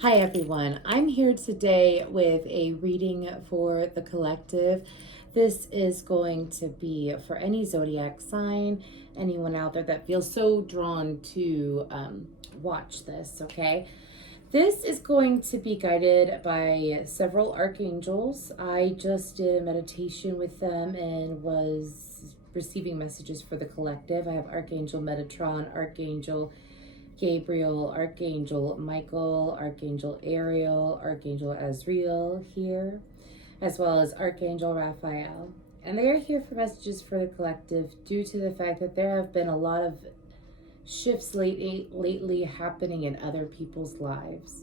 Hi everyone, I'm here today with a reading for the collective. This is going to be for any zodiac sign, anyone out there that feels so drawn to watch this, okay? This is going to be guided by several archangels. I just did a meditation with them and was receiving messages for the collective. I have Archangel Metatron, Archangel Gabriel, Archangel Michael, Archangel Ariel, Archangel Azrael here, as well as Archangel Raphael. And they are here for messages for the collective due to the fact that there have been a lot of shifts lately happening in other people's lives.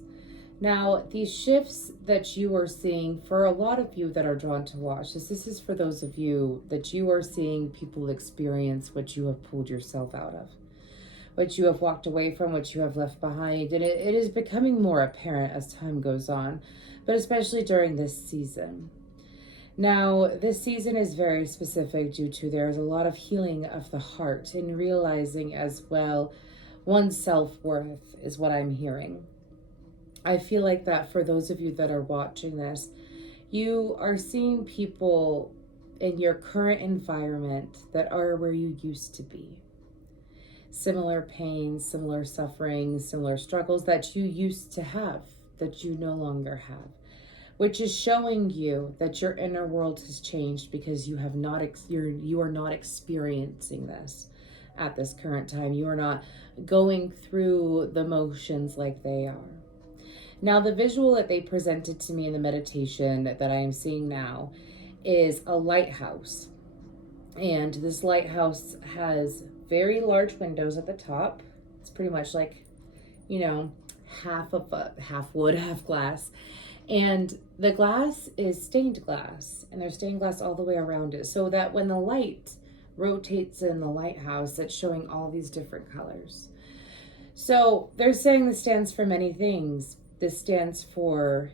Now, these shifts that you are seeing, for a lot of you that are drawn to watch this is for those of you that you are seeing people experience what you have pulled yourself out of, what you have walked away from, what you have left behind. And it is becoming more apparent as time goes on, but especially during this season. Now, this season is very specific due to there's a lot of healing of the heart and realizing as well one's self-worth is what I'm hearing. I feel like that for those of you that are watching this, you are seeing people in your current environment that are where you used to be. Similar pains, similar suffering, similar struggles that you used to have, that you no longer have, which is showing you that your inner world has changed because you are not experiencing this at this current time. You are not going through the motions like they are. Now, the visual that they presented to me in the meditation that I am seeing now is a lighthouse. And this lighthouse has very large windows at the top. It's pretty much like, half wood, half glass. And the glass is stained glass, and there's stained glass all the way around it, so that when the light rotates in the lighthouse, it's showing all these different colors. So they're saying this stands for many things. This stands for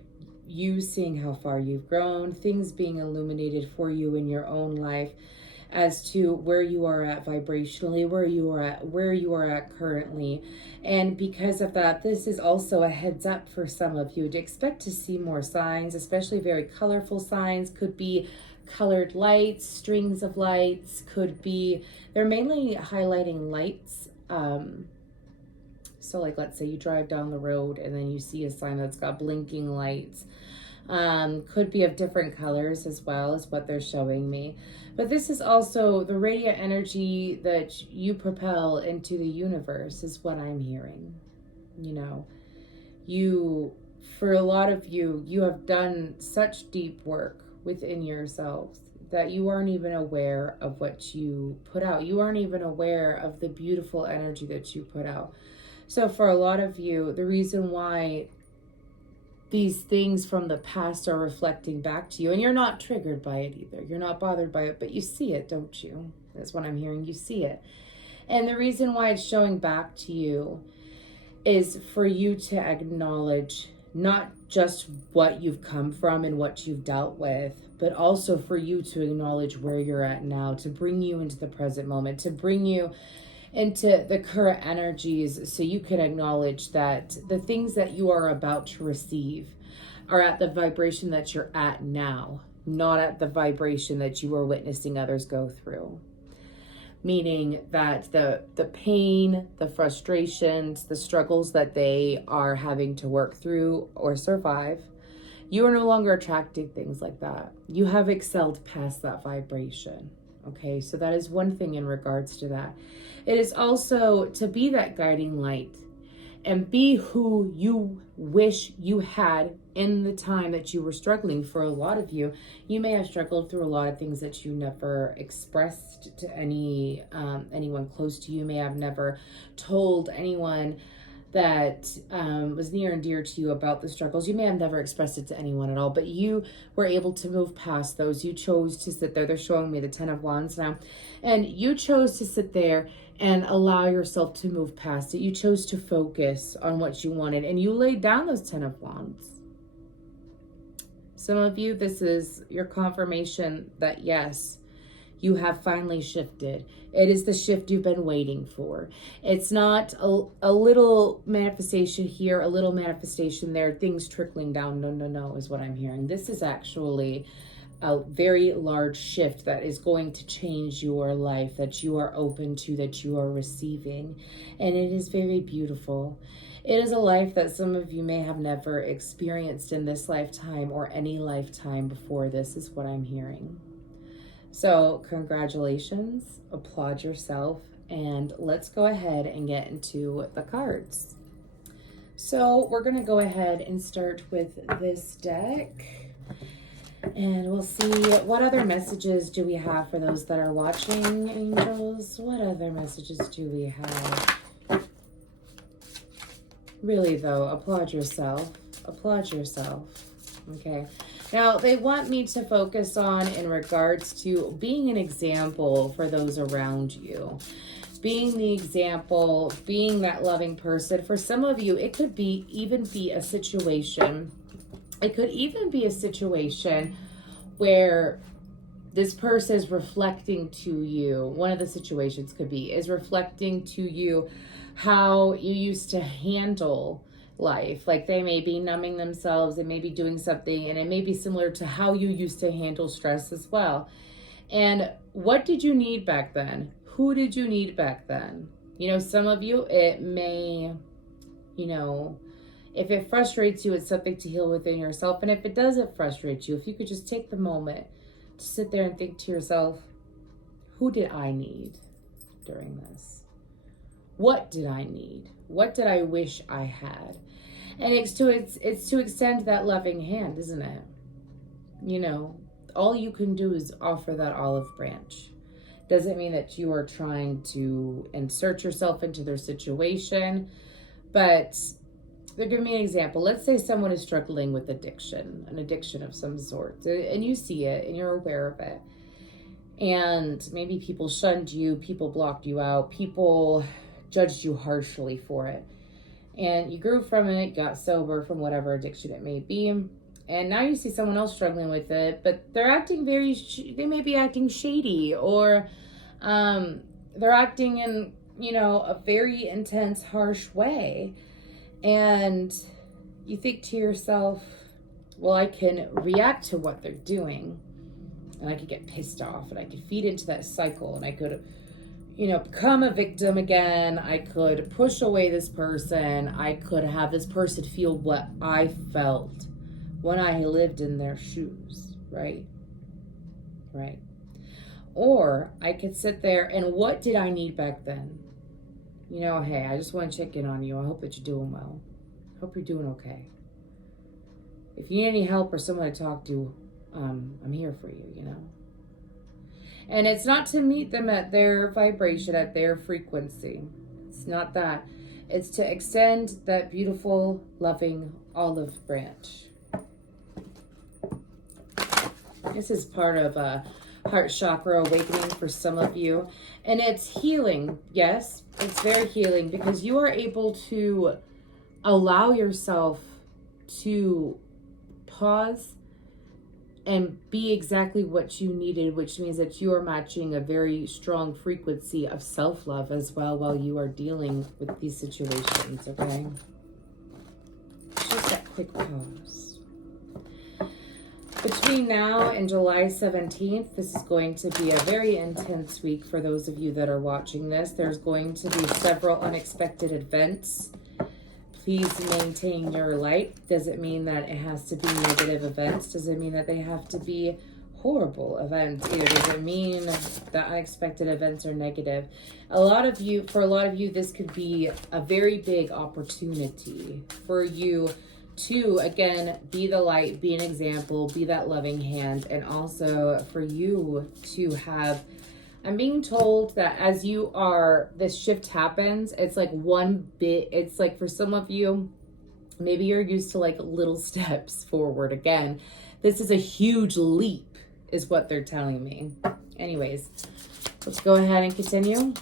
you seeing how far you've grown, things being illuminated for you in your own life as to where you are at vibrationally, where you are at currently. And because of that, this is also a heads up for some of you to expect to see more signs, especially very colorful signs. Could be colored lights, strings of lights, could be, they're mainly highlighting lights. So like, let's say you drive down the road and then you see a sign that's got blinking lights. Could be of different colors as well as what they're showing me. But this is also the radiant energy that you propel into the universe is what I'm hearing. For a lot of you, you have done such deep work within yourselves that you aren't even aware of what you put out. You aren't even aware of the beautiful energy that you put out. So for a lot of you, the reason why these things from the past are reflecting back to you, and you're not triggered by it either. You're not bothered by it, but you see it, don't you? That's what I'm hearing. You see it. And the reason why it's showing back to you is for you to acknowledge not just what you've come from and what you've dealt with, but also for you to acknowledge where you're at now, to bring you into the present moment, to bring you into the current energies, so you can acknowledge that the things that you are about to receive are at the vibration that you're at now, not at the vibration that you are witnessing others go through. Meaning that the pain, the frustrations, the struggles that they are having to work through or survive, you are no longer attracting things like that. You have excelled past that vibration. Okay, so that is one thing in regards to that. It is also to be that guiding light and be who you wish you had in the time that you were struggling. For a lot of you, you may have struggled through a lot of things that you never expressed to anyone close to you. You may have never told anyone that was near and dear to you about the struggles. You may have never expressed it to anyone at all, but you were able to move past those. You chose to sit there. They're showing me the 10 of Wands now. And you chose to sit there and allow yourself to move past it. You chose to focus on what you wanted, and you laid down those 10 of Wands. Some of you, this is your confirmation that yes, You have finally shifted. It is the shift you've been waiting for. It's not a little manifestation here, a little manifestation there, things trickling down. No, no, no, is what I'm hearing. This is actually a very large shift that is going to change your life, that you are open to, that you are receiving. And it is very beautiful. It is a life that some of you may have never experienced in this lifetime or any lifetime before this, is what I'm hearing. So congratulations, applaud yourself, and let's go ahead and get into the cards. So we're going to go ahead and start with this deck, and we'll see what other messages do we have for those that are watching, angels. What other messages do we have? Really though, applaud yourself. Applaud yourself. Okay. Now, they want me to focus on in regards to being an example for those around you. Being the example, being that loving person. For some of you, it could even be a situation. It could even be a situation where this person is reflecting to you. One of the situations could be, is reflecting to you how you used to handle life. Like they may be numbing themselves, they may be doing something, and it may be similar to how you used to handle stress as well. And what did you need back then? Who did you need back then? You know, some of you, it may, you know, if it frustrates you, it's something to heal within yourself. And if it doesn't frustrate you, if you could just take the moment to sit there and think to yourself, who did I need during this? What did I need? What did I wish I had? And it's to extend that loving hand, isn't it? You know, all you can do is offer that olive branch. Doesn't mean that you are trying to insert yourself into their situation, but they're giving me an example. Let's say someone is struggling with addiction, an addiction of some sort, and you see it and you're aware of it. And maybe people shunned you, people blocked you out, people judged you harshly for it. And you grew from it, got sober from whatever addiction it may be. And now you see someone else struggling with it, but they're acting they may be acting shady, or they're acting in, you know, a very intense, harsh way. And you think to yourself, well, I can react to what they're doing, and I could get pissed off, and I could feed into that cycle, and I could, you know, become a victim again. I could push away this person. I could have this person feel what I felt when I lived in their shoes, right? Right. Or I could sit there and what did I need back then? You know, hey, I just want to check in on you. I hope that you're doing well. I hope you're doing okay. If you need any help or someone to talk to, I'm here for you, you know? And it's not to meet them at their vibration, at their frequency. It's not that. It's to extend that beautiful, loving olive branch. This is part of a heart chakra awakening for some of you. And it's healing. Yes, it's very healing because you are able to allow yourself to pause and be exactly what you needed, which means that you are matching a very strong frequency of self-love as well while you are dealing with these situations, okay? Just that quick pause. Between now and July 17th, this is going to be a very intense week for those of you that are watching this. There's going to be several unexpected events. Please maintain your light. Doesn't mean that it has to be negative events. Doesn't mean that they have to be horrible events either. Doesn't mean that unexpected events are negative. For a lot of you, this could be a very big opportunity for you to, again, be the light, be an example, be that loving hand, and also for you to have, I'm being told that as this shift happens, it's like it's like for some of you, maybe you're used to like little steps forward. Again, this is a huge leap is what they're telling me. Anyways, let's go ahead and continue.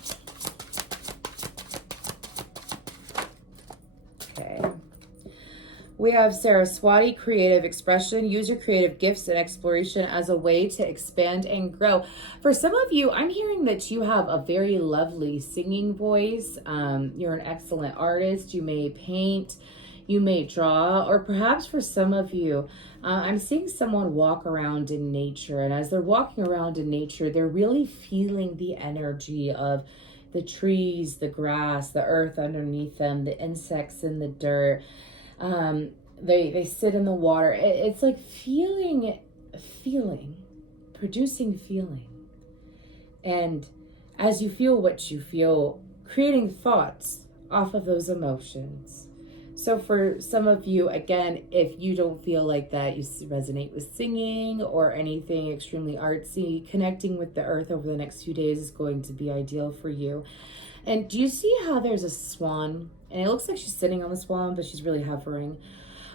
We have Saraswati, creative expression. Use your creative gifts and exploration as a way to expand and grow. For some of you, I'm hearing that you have a very lovely singing voice. You're an excellent artist. You may paint, you may draw, or perhaps for some of you, I'm seeing someone walk around in nature. And as they're walking around in nature, they're really feeling the energy of the trees, the grass, the earth underneath them, the insects in the dirt. They sit in the water. It's like feeling, producing feeling. And as you feel what you feel, creating thoughts off of those emotions. So for some of you, again, if you don't feel like that, you resonate with singing or anything extremely artsy, connecting with the earth over the next few days is going to be ideal for you. And do you see how there's a swan? And it looks like she's sitting on the swan, but she's really hovering.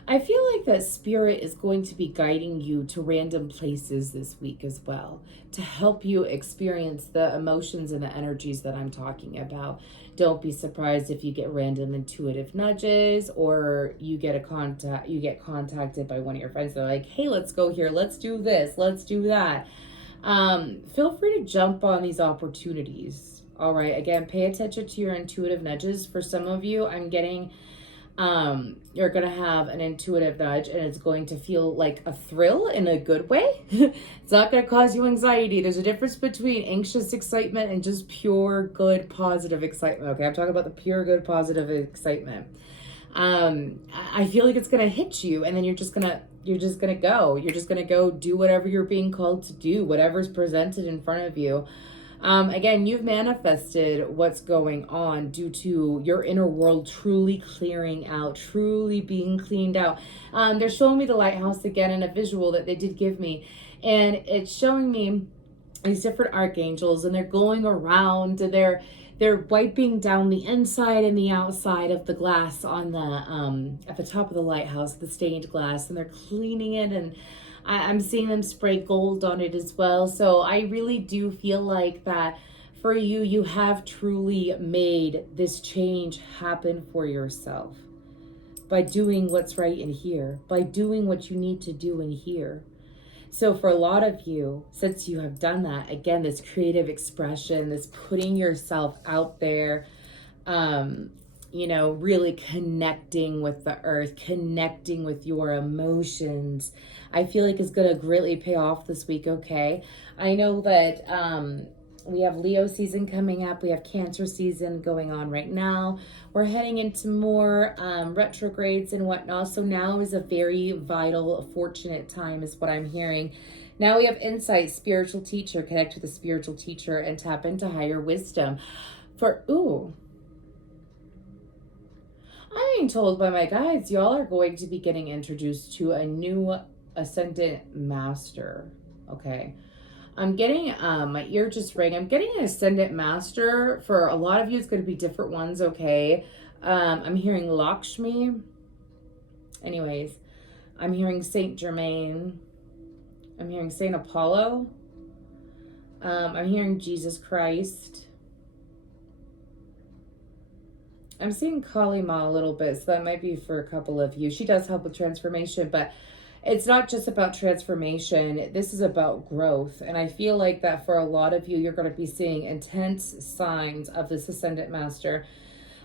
I feel like that spirit is going to be guiding you to random places this week as well, to help you experience the emotions and the energies that I'm talking about. Don't be surprised if you get random intuitive nudges, or you get contacted by one of your friends. They're like, hey, let's go here. Let's do this. Let's do that. Feel free to jump on these opportunities. All right. Again, pay attention to your intuitive nudges. For some of you, I'm getting, you're going to have an intuitive nudge, and it's going to feel like a thrill in a good way. It's not going to cause you anxiety. There's a difference between anxious excitement and just pure, good, positive excitement. Okay. I'm talking about the pure, good, positive excitement. I feel like it's going to hit you, and then you're just going to go do whatever you're being called to do, whatever's presented in front of you. Again, you've manifested what's going on due to your inner world truly clearing out, truly being cleaned out. They're showing me the lighthouse again in a visual that they did give me. And it's showing me these different archangels, and they're going around, and they're wiping down the inside and the outside of the glass on the at the top of the lighthouse, the stained glass, and they're cleaning it, and I'm seeing them spray gold on it as well. So I really do feel like that for you, you have truly made this change happen for yourself by doing what's right in here, by doing what you need to do in here. So for a lot of you, since you have done that, again, this creative expression, this putting yourself out there, really connecting with the earth, connecting with your emotions, I feel like it's going to greatly pay off this week, okay? I know that we have Leo season coming up. We have Cancer season going on right now. We're heading into more retrogrades and whatnot. So now is a very vital, fortunate time is what I'm hearing. Now we have insight, spiritual teacher, connect with a spiritual teacher and tap into higher wisdom. I'm being told by my guides, y'all are going to be getting introduced to a new ascendant master, okay? I'm getting, my ear just rang. I'm getting an ascendant master. For a lot of you, it's going to be different ones, okay? I'm hearing Lakshmi. Anyways, I'm hearing Saint Germain. I'm hearing Saint Apollo. I'm hearing Jesus Christ. I'm seeing Kali Ma a little bit, so that might be for a couple of you. She does help with transformation, but it's not just about transformation. This is about growth. And I feel like that for a lot of you, you're going to be seeing intense signs of this Ascendant Master.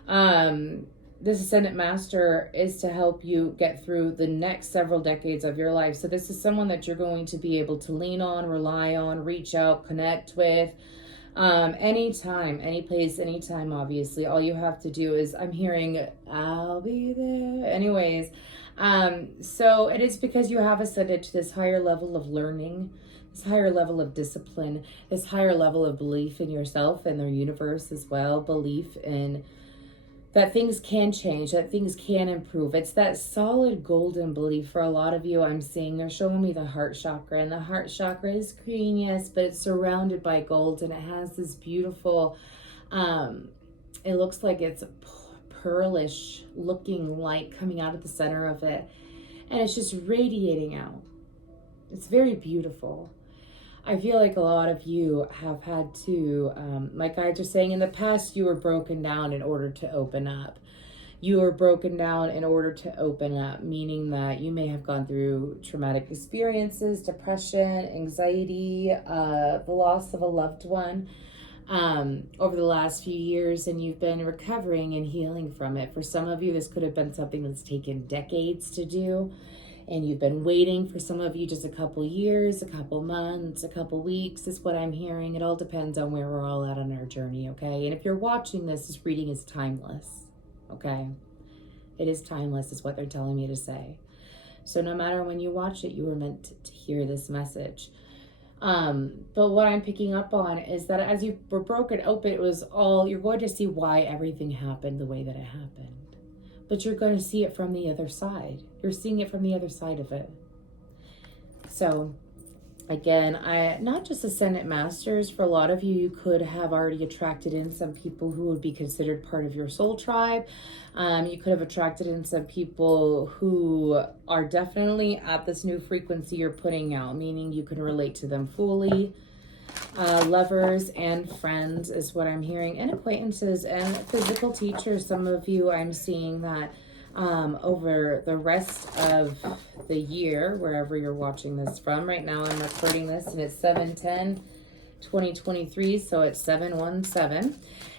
This Ascendant Master is to help you get through the next several decades of your life. So this is someone that you're going to be able to lean on, rely on, reach out, connect with. Anytime, any place, anytime, obviously. All you have to do is, I'm hearing, I'll be there. Anyways, so it is because you have ascended to this higher level of learning, this higher level of discipline, this higher level of belief in yourself and their universe as well, belief in that things can change, that things can improve. It's that solid golden belief for a lot of you. I'm seeing they're showing me the heart chakra, and the heart chakra is green, yes, but it's surrounded by gold, and it has this beautiful, it looks like it's pearlish looking light coming out of the center of it, and it's just radiating out. It's very beautiful. I feel like a lot of you have had to, my guides are saying in the past you were broken down in order to open up. You are broken down in order to open up, meaning that you may have gone through traumatic experiences, depression, anxiety, the loss of a loved one over the last few years, and you've been recovering and healing from it. For some of you, this could have been something that's taken decades to do, and you've been waiting. For some of you, just a couple years, a couple months, a couple weeks is what I'm hearing. It all depends on where we're all at on our journey, okay? And if you're watching this reading is timeless, okay? It is timeless is what they're telling me to say. So no matter when you watch it, you were meant to hear this message. But what I'm picking up on is that as you were broken open, it was all, you're going to see why everything happened the way that it happened. But you're going to see it from the other side. You're seeing it from the other side of it. So again, not just Ascendant Masters, for a lot of you, you could have already attracted in some people who would be considered part of your soul tribe. You could have attracted in some people who are definitely at this new frequency you're putting out, meaning you can relate to them fully. Lovers and friends is what I'm hearing, and acquaintances and physical teachers. Some of you, I'm seeing that over the rest of the year, wherever you're watching this from. Right now I'm recording this and it's 7/10/2023, so it's 7/17.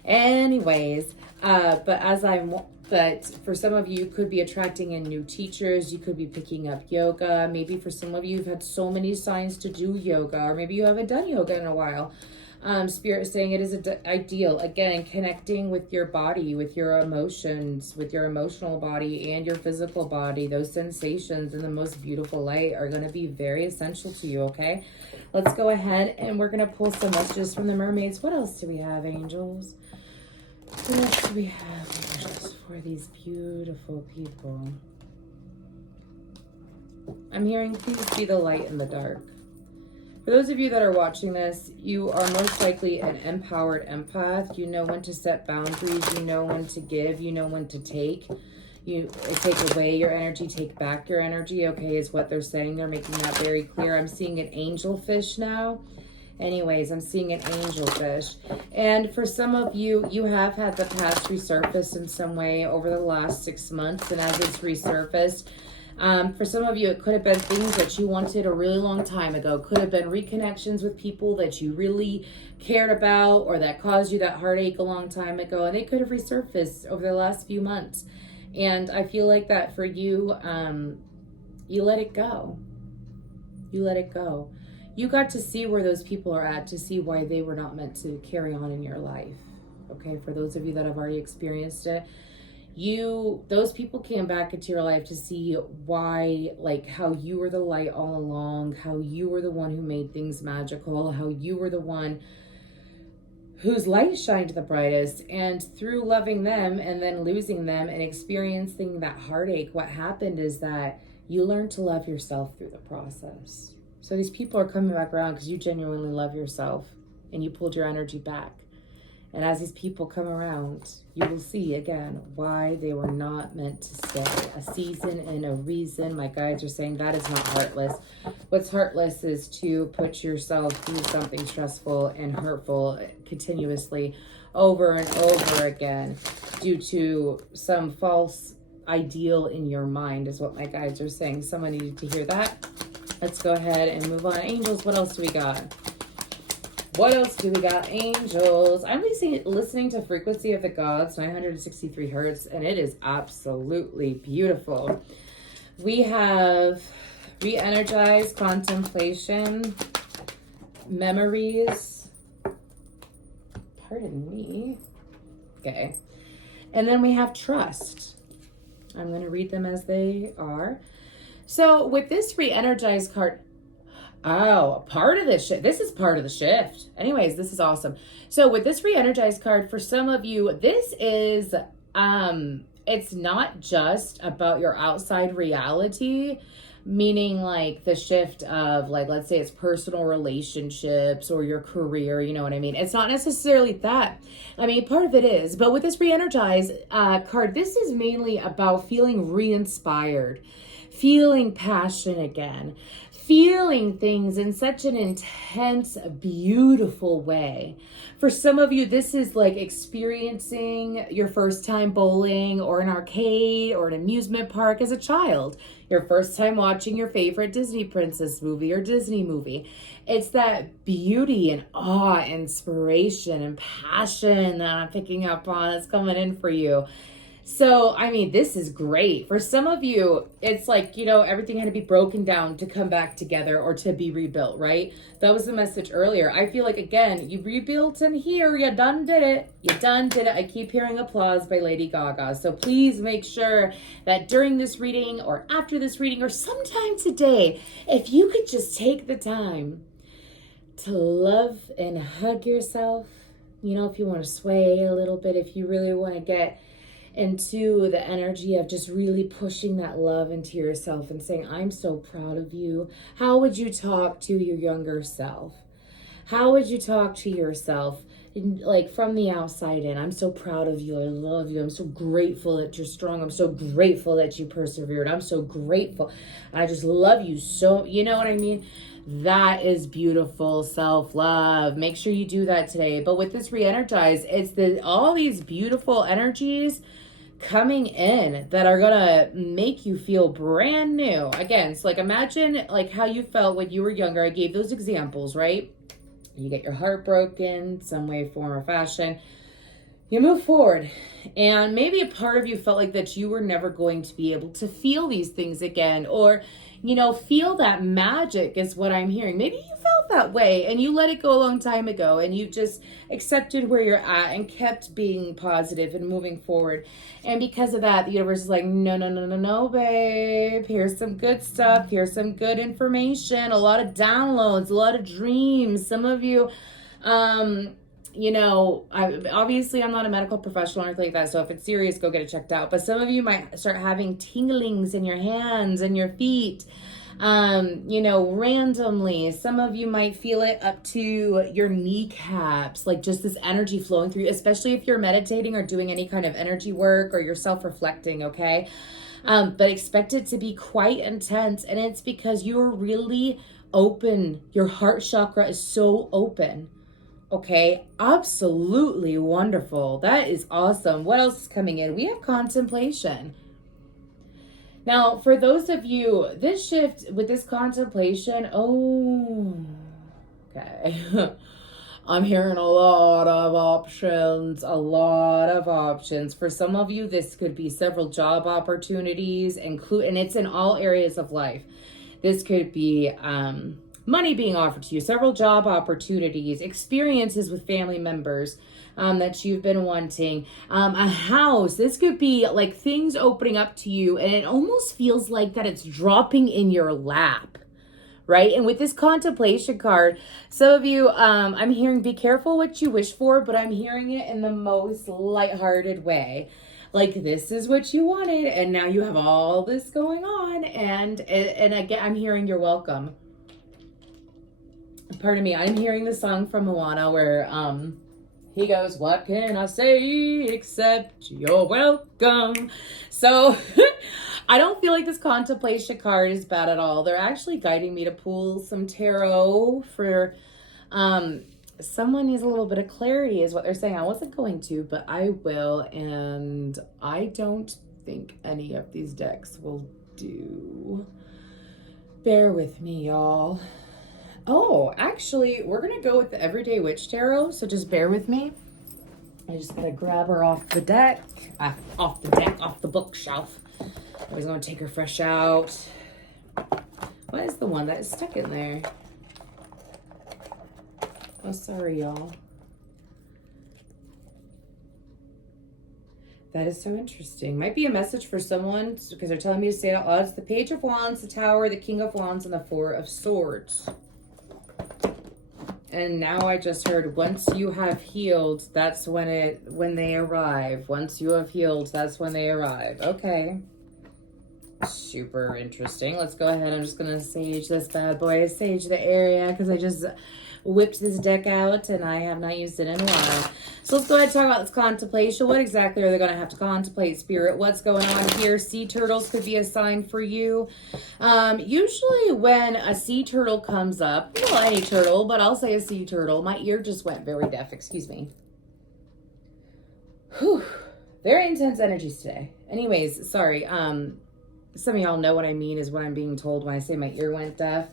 Anyways, but for some of you, you could be attracting in new teachers. You could be picking up yoga. Maybe for some of you, you've had so many signs to do yoga, or maybe you haven't done yoga in a while. Spirit is saying it is ideal. Again, connecting with your body, with your emotions, with your emotional body and your physical body. Those sensations in the most beautiful light are going to be very essential to you, okay? Let's go ahead and we're going to pull some messages from the mermaids. What else do we have, angels? What else do we have, angels, for these beautiful people? I'm hearing, please be the light in the dark. For those of you that are watching this, you are most likely an empowered empath. You know when to set boundaries. You know when to give. You know when to take. You take away your energy, take back your energy, okay, is what they're saying. They're making that very clear. I'm seeing an angelfish now. Anyways, I'm seeing an angelfish. And for some of you, you have had the past resurface in some way over the last 6 months. And as it's resurfaced, for some of you, it could have been things that you wanted a really long time ago. Could have been reconnections with people that you really cared about or that caused you that heartache a long time ago. And they could have resurfaced over the last few months. And I feel like that for you, you let it go. You let it go. You got to see where those people are at, to see why they were not meant to carry on in your life. Okay, for those of you that have already experienced it, those people came back into your life to see why, like how you were the light all along, how you were the one who made things magical, how you were the one whose light shined the brightest. And through loving them and then losing them and experiencing that heartache, what happened is that you learned to love yourself through the process. So these people are coming back around because you genuinely love yourself and you pulled your energy back. And as these people come around, you will see again why they were not meant to stay. A season and a reason. My guides are saying that is not heartless. What's heartless is to put yourself through something stressful and hurtful continuously over and over again due to some false ideal in your mind is what my guides are saying. Someone needed to hear that. Let's go ahead and move on. Angels, what else do we got? What else do we got, angels? I'm listening to Frequency of the Gods, 963 hertz, and it is absolutely beautiful. We have re-energized, contemplation, memories. Pardon me. Okay. And then we have trust. I'm going to read them as they are. So with this re-energized card, part of this shift. This is part of the shift. Anyways, this is awesome. So with this re-energized card, for some of you, this is, it's not just about your outside reality, meaning like the shift of like, let's say it's personal relationships or your career, you know what I mean? It's not necessarily that. I mean, part of it is, but with this re-energized card, this is mainly about feeling re-inspired, feeling passion again, feeling things in such an intense, beautiful way. For some of you, this is like experiencing your first time bowling or an arcade or an amusement park as a child. Your first time watching your favorite Disney princess movie or Disney movie. It's that beauty and awe, inspiration and passion that I'm picking up on that's coming in for you. So, I mean, this is great. For some of you, it's like, everything had to be broken down to come back together or to be rebuilt, right? That was the message earlier. I feel like, again, you rebuilt and here, you done did it. You done did it. I keep hearing applause by Lady Gaga. So please make sure that during this reading or after this reading or sometime today, if you could just take the time to love and hug yourself, if you want to sway a little bit, if you really want to get into the energy of just really pushing that love into yourself and saying, I'm so proud of you. How would you talk to your younger self? How would you talk to yourself like from the outside in? I'm so proud of you. I love you. I'm so grateful that you're strong. I'm so grateful that you persevered. I'm so grateful. I just love you so, you know what I mean? That is beautiful self-love. Make sure you do that today. But with this re-energize, it's all these beautiful energies coming in that are gonna make you feel brand new. Again, it's like imagine like how you felt when you were younger. I gave those examples, right? You get your heart broken, some way, form, or fashion. You move forward. And maybe a part of you felt like that you were never going to be able to feel these things again, or feel that magic is what I'm hearing. Maybe you felt that way and you let it go a long time ago and you just accepted where you're at and kept being positive and moving forward. And because of that, the universe is like, no, babe. Here's some good stuff. Here's some good information. A lot of downloads, a lot of dreams. Some of you, obviously I'm not a medical professional or anything like that, so if it's serious, go get it checked out. But some of you might start having tinglings in your hands and your feet, randomly. Some of you might feel it up to your kneecaps, like just this energy flowing through, especially if you're meditating or doing any kind of energy work or you're self-reflecting, okay? But expect it to be quite intense, and it's because you're really open. Your heart chakra is so open. Okay, absolutely wonderful. That is awesome. What else is coming in? We have contemplation. Now, for those of you, this shift with this contemplation, okay. I'm hearing a lot of options. For some of you, this could be several job opportunities, and it's in all areas of life. This could be money being offered to you, several job opportunities, experiences with family members that you've been wanting, a house. This could be like things opening up to you, and it almost feels like that it's dropping in your lap, right? And with this contemplation card, some of you, I'm hearing be careful what you wish for, but I'm hearing it in the most lighthearted way. Like, this is what you wanted, and now you have all this going on, and again, I'm hearing you're welcome. Pardon me, I'm hearing the song from Moana where he goes, what can I say except you're welcome? So I don't feel like this contemplation card is bad at all. They're actually guiding me to pull some tarot for someone needs a little bit of clarity is what they're saying. I wasn't going to, but I will, and I don't think any of these decks will do. Bear with me, y'all. Oh, actually, we're going to go with the Everyday Witch Tarot, so just bear with me. I just got to grab her off the deck, off the bookshelf. I was going to take her fresh out. What is the one that is stuck in there? Oh, sorry, y'all. That is so interesting. Might be a message for someone because they're telling me to say it out loud. It's the Page of Wands, the Tower, the King of Wands, and the Four of Swords. And now I just heard, once you have healed, that's when they arrive. Once you have healed, that's when they arrive. Okay. Super interesting. Let's go ahead. I'm just going to sage this bad boy. Sage the area because whipped this deck out, and I have not used it in a while. So let's go ahead and talk about this contemplation. What exactly are they going to have to contemplate, Spirit? What's going on here? Sea turtles could be a sign for you. Usually when a sea turtle comes up, well, any turtle, but I'll say a sea turtle. My ear just went very deaf. Excuse me. Whew. Very intense energies today. Anyways, sorry. Some of y'all know what I mean is what I'm being told when I say my ear went deaf.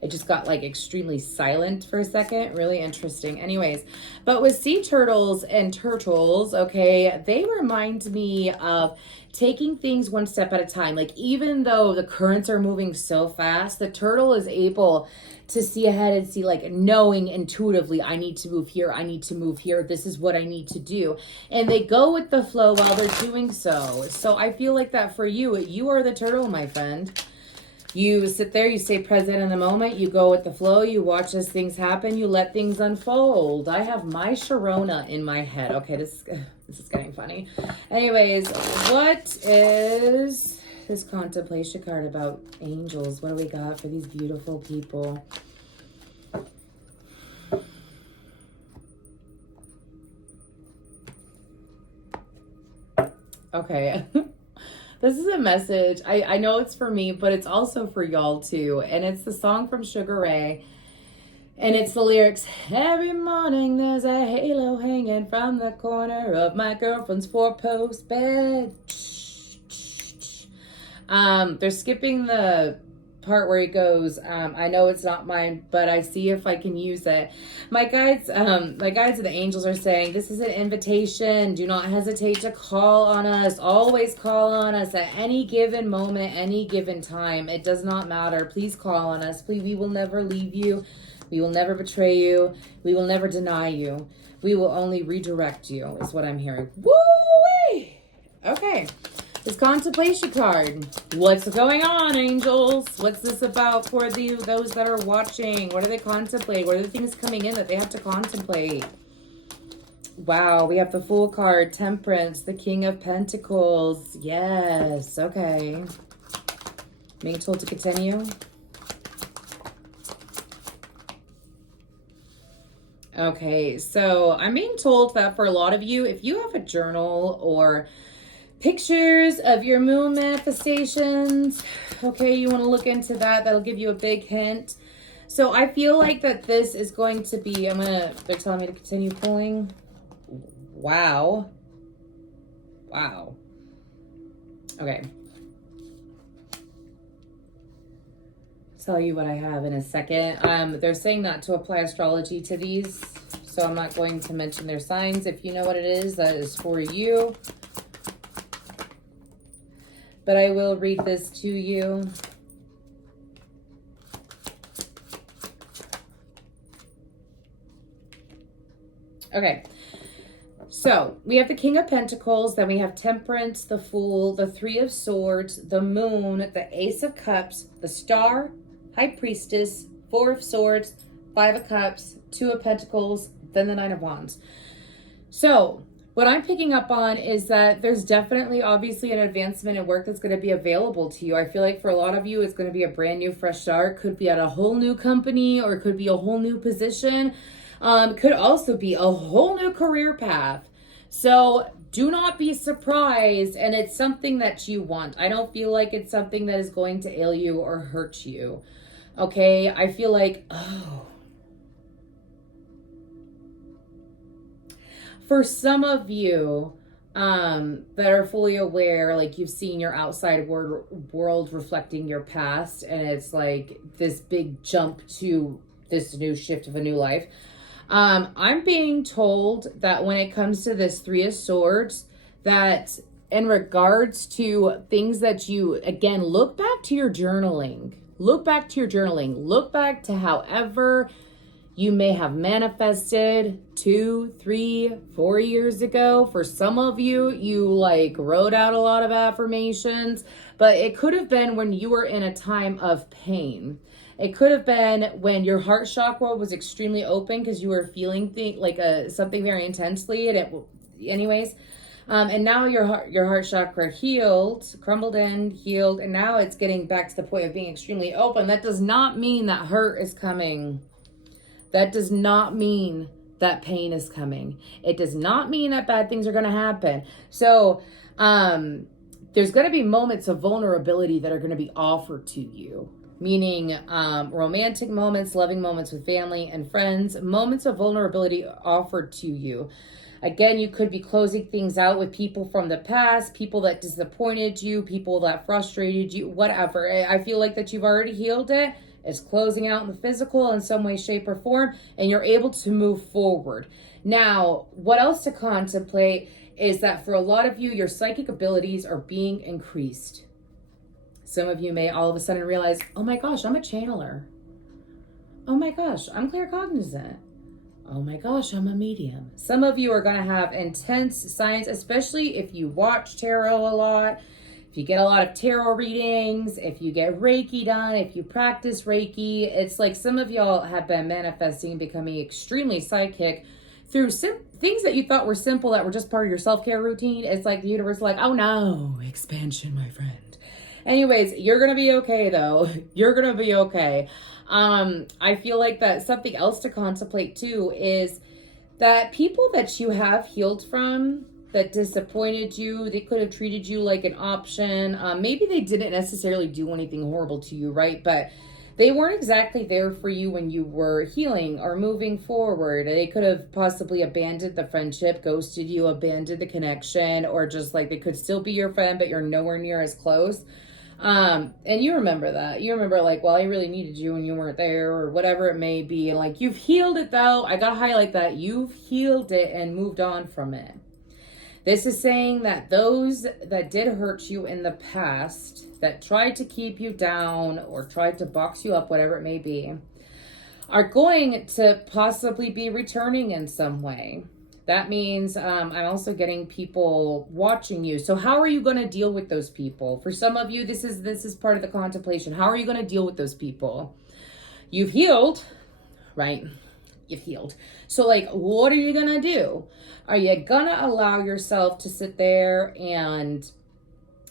It just got like extremely silent for a second. Really interesting. Anyways, but with sea turtles and turtles, okay, they remind me of taking things one step at a time. Like even though the currents are moving so fast, the turtle is able to see ahead and see, like, knowing intuitively, I need to move here, I need to move here, this is what I need to do. And they go with the flow while they're doing so. So I feel like that for you. You are the turtle, my friend. You sit there, you stay present in the moment, you go with the flow, you watch as things happen, you let things unfold. I have my Sharona in my head. Okay, this is getting funny. Anyways, what is this contemplation card about angels? What do we got for these beautiful people? Okay. This is a message. I know it's for me, but it's also for y'all too. And it's the song from Sugar Ray. And it's the lyrics, every morning there's a halo hanging from the corner of my girlfriend's four-post bed. They're skipping the part where he goes, I know it's not mine, but I see if I can use it. My guides and the angels are saying, this is an invitation. Do not hesitate to call on us. Always call on us at any given moment, any given time. It does not matter. Please call on us. Please, we will never leave you. We will never betray you. We will never deny you. We will only redirect you, is what I'm hearing. Woo-wee! Okay. This contemplation card. What's going on, angels? What's this about for those that are watching? What are they contemplating? What are the things coming in that they have to contemplate? Wow, we have the Fool card, Temperance, the King of Pentacles. Yes, okay. Being told to continue. Okay, so I'm being told that for a lot of you, if you have a journal or pictures of your moon manifestations, okay, you want to look into that. That'll give you a big hint. So I feel like that this is going to be, they're telling me to continue pulling. Wow. Wow. Okay. Tell you what I have in a second. They're saying not to apply astrology to these, so I'm not going to mention their signs. If you know what it is, that is for you. But I will read this to you. Okay. So we have the King of Pentacles, then we have Temperance, the Fool, the Three of Swords, the Moon, the Ace of Cups, the Star, High Priestess, Four of Swords, Five of Cups, Two of Pentacles, then the Nine of Wands. So what I'm picking up on is that there's definitely, obviously, an advancement in work that's going to be available to you. I feel like for a lot of you, it's going to be a brand new, fresh start. Could be at a whole new company, or it could be a whole new position. Could also be a whole new career path. So do not be surprised, and it's something that you want. I don't feel like it's something that is going to ail you or hurt you. Okay, I feel like, for some of you that are fully aware, like you've seen your outside world reflecting your past, and it's like this big jump to this new shift of a new life. I'm being told that when it comes to this Three of Swords, that in regards to things that you, again, look back to your journaling. Look back to your journaling. Look back to however you may have manifested 2, 3, 4 years ago. For some of you, you like wrote out a lot of affirmations, but it could have been when you were in a time of pain. It could have been when your heart chakra was extremely open because you were feeling something very intensely, and and now your heart chakra crumbled in, healed, and now it's getting back to the point of being extremely open. That does not mean that hurt is coming. That does not mean that pain is coming. It does not mean that bad things are going to happen. So, there's going to be moments of vulnerability that are going to be offered to you, meaning romantic moments, loving moments with family and friends, moments of vulnerability offered to you. Again, you could be closing things out with people from the past, people that disappointed you, people that frustrated you, whatever. I feel like that you've already healed it. It's closing out in the physical in some way, shape, or form, and you're able to move forward. Now, what else to contemplate is that for a lot of you, your psychic abilities are being increased. Some of you may all of a sudden realize, oh my gosh, I'm a channeler. Oh my gosh, I'm claircognizant. Oh my gosh, I'm a medium. Some of you are going to have intense signs, especially if you watch tarot a lot, if you get a lot of tarot readings, if you get Reiki done, if you practice Reiki. It's like some of y'all have been manifesting and becoming extremely psychic through things that you thought were simple that were just part of your self-care routine. It's like the universe is like, oh no, expansion, my friend. Anyways, you're going to be okay though. You're going to be okay. I feel like that something else to contemplate too is that people that you have healed from that disappointed you, they could have treated you like an option. Maybe they didn't necessarily do anything horrible to you, right? But they weren't exactly there for you when you were healing or moving forward. They could have possibly abandoned the friendship, ghosted you, abandoned the connection, or just like they could still be your friend, but you're nowhere near as close. And you remember that. You remember like, well, I really needed you and you weren't there or whatever it may be. And like, you've healed it though. I gotta highlight that. You've healed it and moved on from it. This is saying that those that did hurt you in the past, that tried to keep you down or tried to box you up, whatever it may be, are going to possibly be returning in some way. That means I'm also getting people watching you. So how are you going to deal with those people? For some of you, this is part of the contemplation. How are you going to deal with those people? You've healed, right? You've healed. So like, what are you going to do? Are you going to allow yourself to sit there and,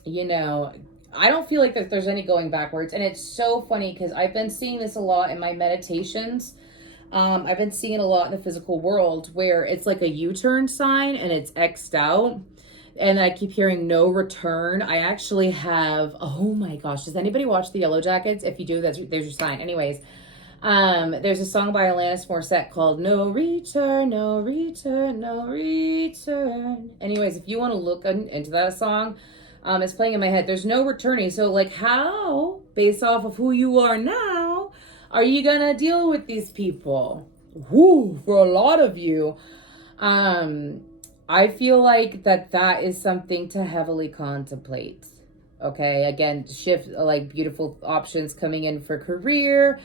you know, I don't feel like that there's any going backwards. And it's so funny because I've been seeing this a lot in my meditations. I've been seeing it a lot in the physical world where it's like a U-turn sign and it's X'd out. And I keep hearing no return. I actually have, oh my gosh, does anybody watch the Yellow Jackets? If you do, there's your sign. Anyways, there's a song by Alanis Morissette called No Return, No Return, No Return. Anyways, if you want to look into that song, it's playing in my head. There's no returning. So like how, based off of who you are now, are you gonna deal with these people? Whoo, for a lot of you. I feel like that is something to heavily contemplate. Okay, again, shift, like beautiful options coming in for career,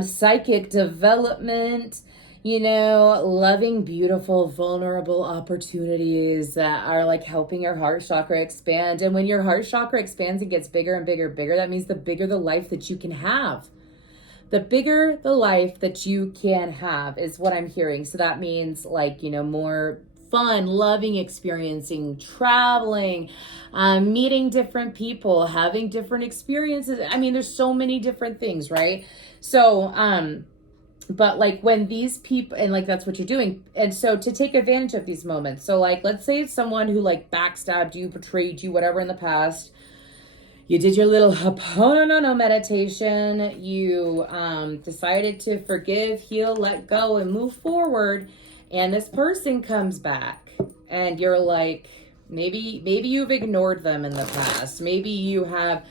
psychic development, you know, loving, beautiful, vulnerable opportunities that are like helping your heart chakra expand. And when your heart chakra expands and gets bigger and bigger and bigger, that means the bigger the life that you can have. The bigger the life that you can have is what I'm hearing. So that means like, you know, more fun, loving, experiencing, traveling, meeting different people, having different experiences. I mean, there's so many different things, right? So, but like when these people, and like that's what you're doing. And so to take advantage of these moments. So like, let's say it's someone who like backstabbed you, betrayed you, whatever in the past. You did your little Ho'oponopono meditation. You decided to forgive, heal, let go, and move forward. And this person comes back, and you're like, maybe you've ignored them in the past. Maybe you have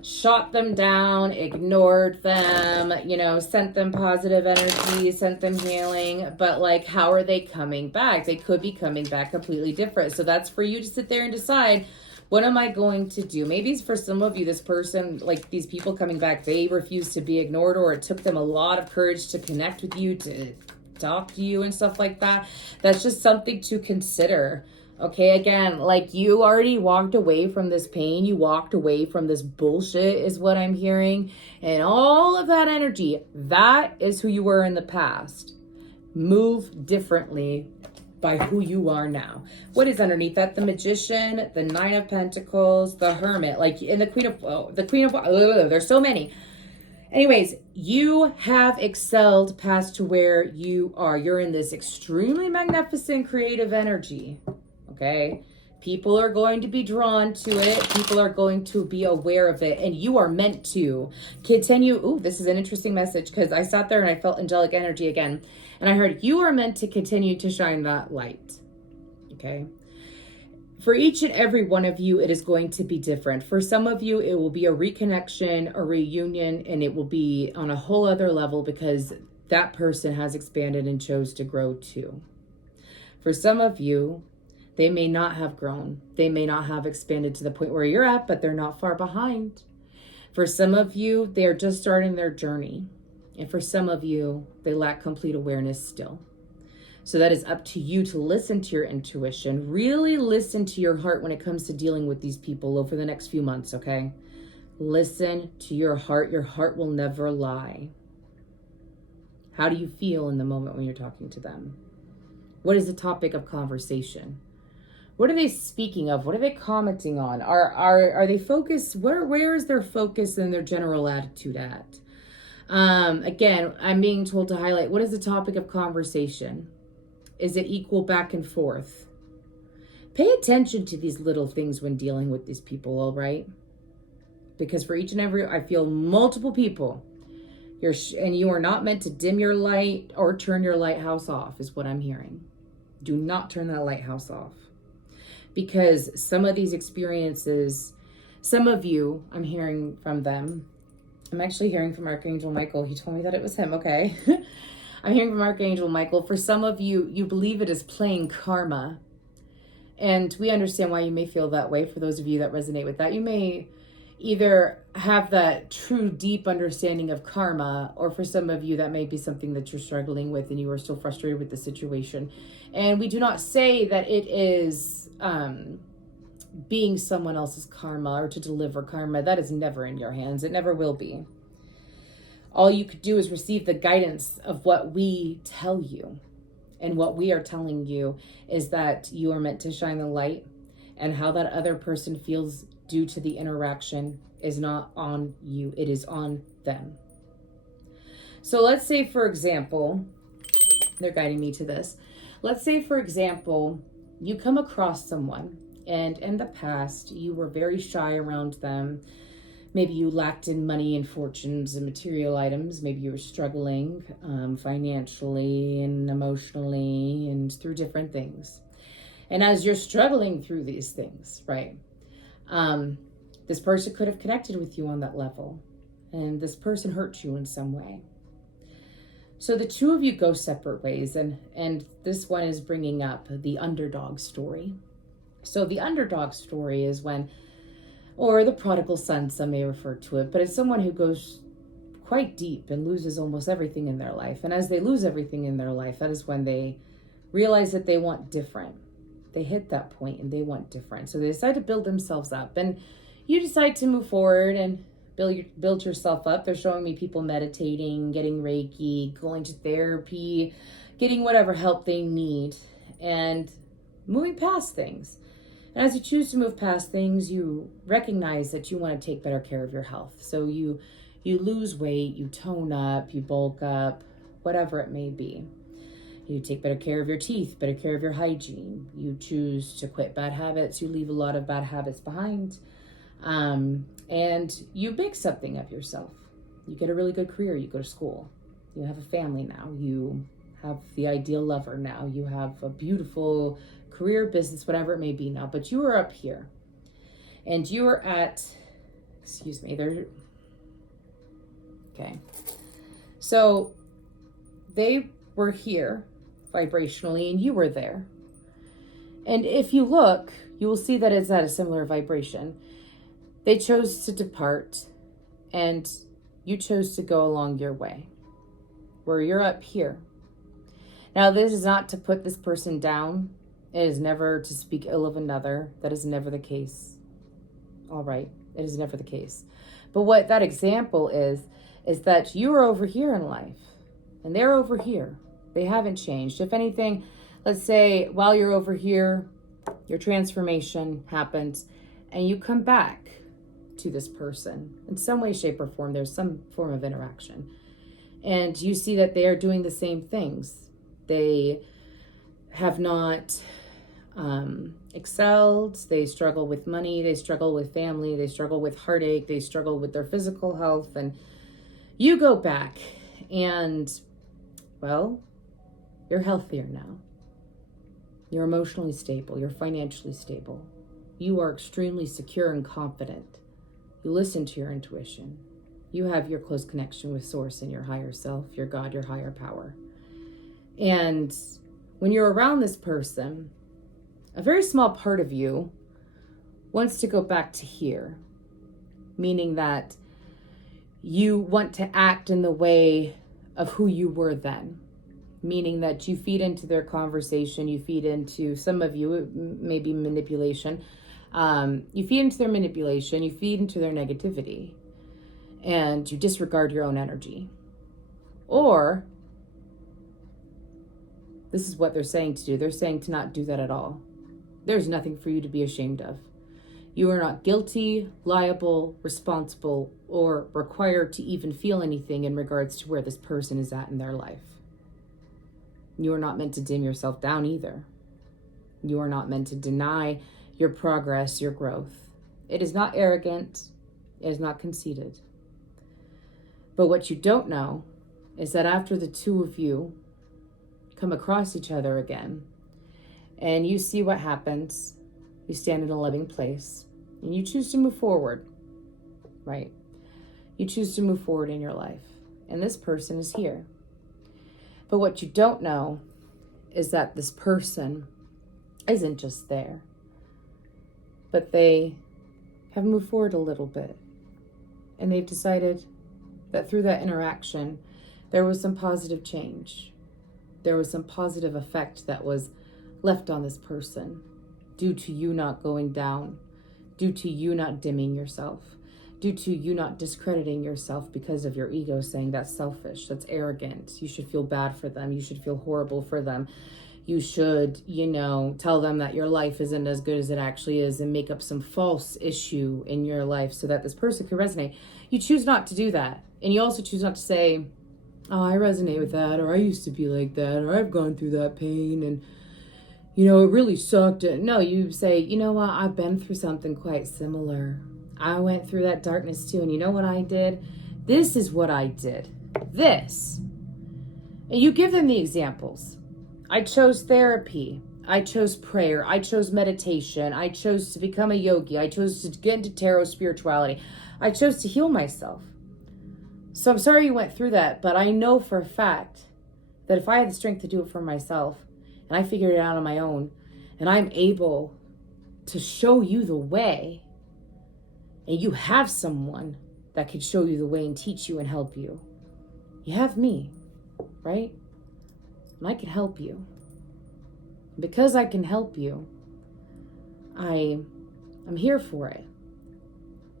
shot them down, ignored them, you know, sent them positive energy, sent them healing. But like, how are they coming back? They could be coming back completely different. So that's for you to sit there and decide. What am I going to do? Maybe for some of you, this person, like these people coming back, they refuse to be ignored, or it took them a lot of courage to connect with you, to talk to you and stuff like that. That's just something to consider. Okay, again, like you already walked away from this pain. You walked away from this bullshit is what I'm hearing. And all of that energy, that is who you were in the past. Move differently by who you are now. What is underneath that? The Magician, the Nine of Pentacles, the Hermit, like in the Queen of, there's so many. Anyways, you have excelled past to where you are. You're in this extremely magnificent creative energy. Okay? People are going to be drawn to it. People are going to be aware of it. And you are meant to continue. Ooh, this is an interesting message because I sat there and I felt angelic energy again. And I heard you are meant to continue to shine that light. Okay? For each and every one of you, it is going to be different. For some of you, it will be a reconnection, a reunion, and it will be on a whole other level because that person has expanded and chose to grow too. For some of you, they may not have grown. They may not have expanded to the point where you're at, but they're not far behind. For some of you, they're just starting their journey. And for some of you, they lack complete awareness still. So that is up to you to listen to your intuition. Really listen to your heart when it comes to dealing with these people over the next few months, okay? Listen to your heart. Your heart will never lie. How do you feel in the moment when you're talking to them? What is the topic of conversation? What are they speaking of? What are they commenting on? Are they focused? Where is their focus and their general attitude at? Again, I'm being told to highlight, what is the topic of conversation? Is it equal back and forth? Pay attention to these little things when dealing with these people, all right? Because for each and every, I feel multiple people. And you are not meant to dim your light or turn your lighthouse off, is what I'm hearing. Do not turn that lighthouse off. Because some of these experiences, some of you, I'm hearing from them. I'm actually hearing from Archangel Michael. He told me that it was him, okay? I'm hearing from Archangel Michael. For some of you, you believe it is playing karma. And we understand why you may feel that way. For those of you that resonate with that, you may either have that true deep understanding of karma, or for some of you that may be something that you're struggling with and you are still frustrated with the situation. And we do not say that it is being someone else's karma or to deliver karma. That is never in your hands. It never will be. All you could do is receive the guidance of what we tell you. And what we are telling you is that you are meant to shine the light, and how that other person feels due to the interaction is not on you. It is on them. So let's say, for example, they're guiding me to this. Let's say, for example, you come across someone and in the past you were very shy around them. Maybe you lacked in money and fortunes and material items. Maybe you were struggling financially and emotionally and through different things. And as you're struggling through these things, right, this person could have connected with you on that level, and this person hurt you in some way. So the two of you go separate ways, and this one is bringing up the underdog story. So the underdog story is when, or the prodigal son, some may refer to it, but it's someone who goes quite deep and loses almost everything in their life. And as they lose everything in their life, that is when they realize that they want different. They hit that point and they want different. So they decide to build themselves up, and you decide to move forward and build yourself up. They're showing me people meditating, getting Reiki, going to therapy, getting whatever help they need, and moving past things. And as you choose to move past things, you recognize that you want to take better care of your health. So you lose weight, you tone up, you bulk up, whatever it may be. You take better care of your teeth, better care of your hygiene. You choose to quit bad habits. You leave a lot of bad habits behind. And you make something of yourself. You get a really good career. You go to school. You have a family now. You have the ideal lover now. You have a beautiful career, business, whatever it may be now. But you are up here. And you are at, okay. So they were here vibrationally and you were there. And if you look, you will see that it's at a similar vibration. They chose to depart, and you chose to go along your way, where you're up here. Now, this is not to put this person down. It is never to speak ill of another. That is never the case. All right, it is never the case. But what that example is that you are over here in life, and they're over here. They haven't changed. If anything, let's say while you're over here, your transformation happens, and you come back. to this person. In some way, shape, or form, there's some form of interaction. And you see that they are doing the same things. They have not excelled. They struggle with money. They struggle with family. They struggle with heartache. They struggle with their physical health. And you go back and, well, you're healthier now. You're emotionally stable. You're financially stable. You are extremely secure and confident. You listen to your intuition. You have your close connection with Source and your higher self, your God, your higher power. And when you're around this person, a very small part of you wants to go back to here, meaning that you want to act in the way of who you were then, meaning that you feed into their conversation, you feed into, some of you, maybe manipulation, you feed into their manipulation, you feed into their negativity, and you disregard your own energy. Or, this is what they're saying to do. They're saying to not do that at all. There's nothing for you to be ashamed of. You are not guilty, liable, responsible, or required to even feel anything in regards to where this person is at in their life. You are not meant to dim yourself down either. You are not meant to deny your progress, your growth. It is not arrogant. It is not conceited. But what you don't know is that after the two of you come across each other again, and you see what happens, you stand in a loving place, and you choose to move forward, right? You choose to move forward in your life, and this person is here. But what you don't know is that this person isn't just there, but they have moved forward a little bit, and they've decided that through that interaction, there was some positive change. There was some positive effect that was left on this person due to you not going down, due to you not dimming yourself, due to you not discrediting yourself because of your ego saying that's selfish, that's arrogant, you should feel bad for them, you should feel horrible for them, you should, tell them that your life isn't as good as it actually is and make up some false issue in your life so that this person can resonate. You choose not to do that. And you also choose not to say, oh, I resonate with that, or I used to be like that, or I've gone through that pain and it really sucked. No, you say, you know what? I've been through something quite similar. I went through that darkness too. And you know what I did? This is what I did. This. And you give them the examples. I chose therapy. I chose prayer. I chose meditation. I chose to become a yogi. I chose to get into tarot spirituality. I chose to heal myself. So I'm sorry you went through that, but I know for a fact that if I had the strength to do it for myself, and I figured it out on my own, and I'm able to show you the way, and you have someone that could show you the way and teach you and help you. You have me, right? And I can help you. Because I can help you, I'm here for it.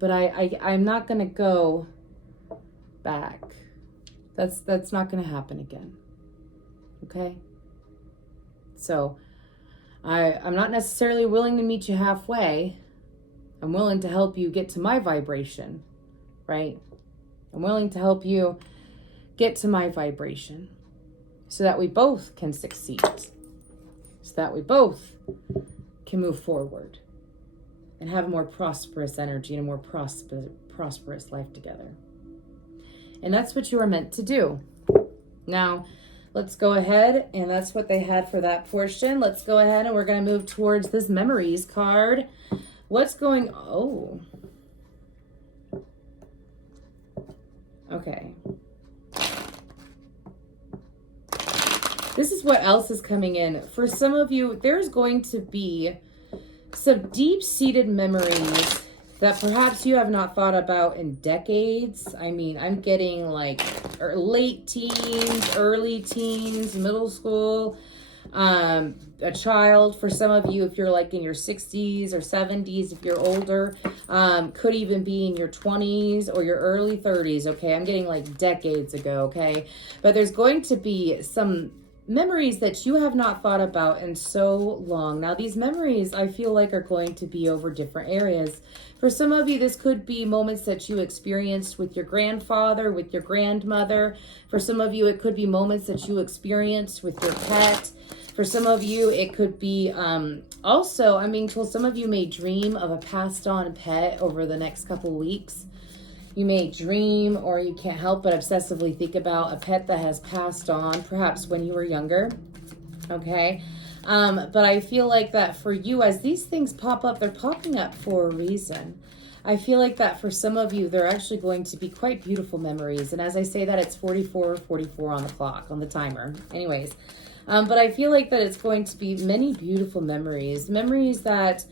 But I'm not going to go back. That's not going to happen again. Okay? So I'm not necessarily willing to meet you halfway. I'm willing to help you get to my vibration, right? I'm willing to help you get to my vibration so that we both can succeed, so that we both can move forward and have a more prosperous energy and a more prosperous life together. And that's what you are meant to do. Now, let's go ahead, and that's what they had for that portion. Let's go ahead and we're going to move towards this memories card. What's going on? Oh. Okay. This is what else is coming in. For some of you, there's going to be some deep-seated memories that perhaps you have not thought about in decades. I mean, I'm getting like late teens, early teens, middle school, a child. For some of you, if you're like in your 60s or 70s, if you're older, could even be in your 20s or your early 30s, okay? I'm getting like decades ago, okay? But there's going to be some memories that you have not thought about in so long. Now, these memories I feel like are going to be over different areas. For some of you, this could be moments that you experienced with your grandfather, with your grandmother. For some of you, it could be moments that you experienced with your pet. For some of you, it could be also, I mean, well, some of you may dream of a passed on pet over the next couple weeks. You may dream, or you can't help but obsessively think about a pet that has passed on, perhaps when you were younger, okay? But I feel like that for you, as these things pop up, they're popping up for a reason. I feel like that for some of you, they're actually going to be quite beautiful memories. And as I say that, it's 44:44 on the clock, on the timer. Anyways, but I feel like that it's going to be many beautiful memories. Memories that...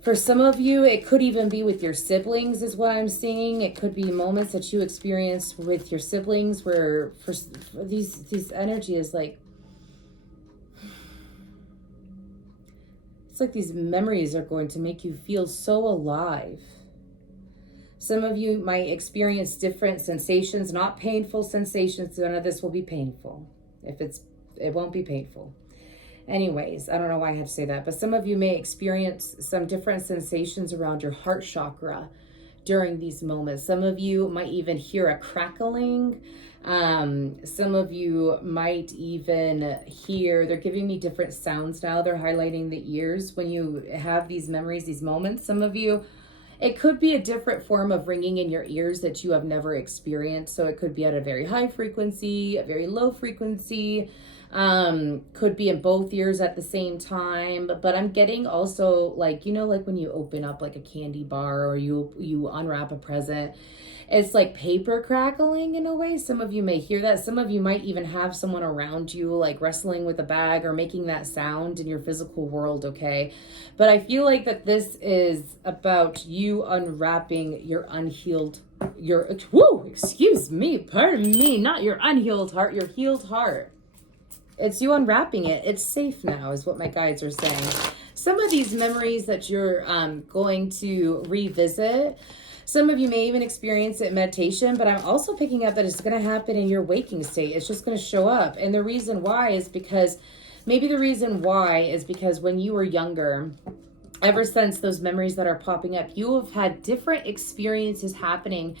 For some of you, it could even be with your siblings is what I'm seeing. It could be moments that you experience with your siblings where for these energy is like, it's like these memories are going to make you feel so alive. Some of you might experience different sensations, not painful sensations. None of this will be painful. It won't be painful. Anyways, I don't know why I had to say that, but some of you may experience some different sensations around your heart chakra during these moments. Some of you might even hear a crackling. Some of you might even hear, they're giving me different sounds now. They're highlighting the ears when you have these memories, these moments. Some of you, it could be a different form of ringing in your ears that you have never experienced. So it could be at a very high frequency, a very low frequency. Could be in both ears at the same time, but I'm getting also like, you know, like when you open up like a candy bar or you unwrap a present, it's like paper crackling in a way. Some of you may hear that. Some of you might even have someone around you like wrestling with a bag or making that sound in your physical world, okay? But I feel like that this is about you unwrapping your unhealed, excuse me, pardon me, not your unhealed heart, your healed heart. It's you unwrapping it. It's safe now is what my guides are saying. Some of these memories that you're going to revisit, some of you may even experience it in meditation, but I'm also picking up that it's going to happen in your waking state. It's just going to show up. And the reason why is because, when you were younger, ever since those memories that are popping up, you have had different experiences happening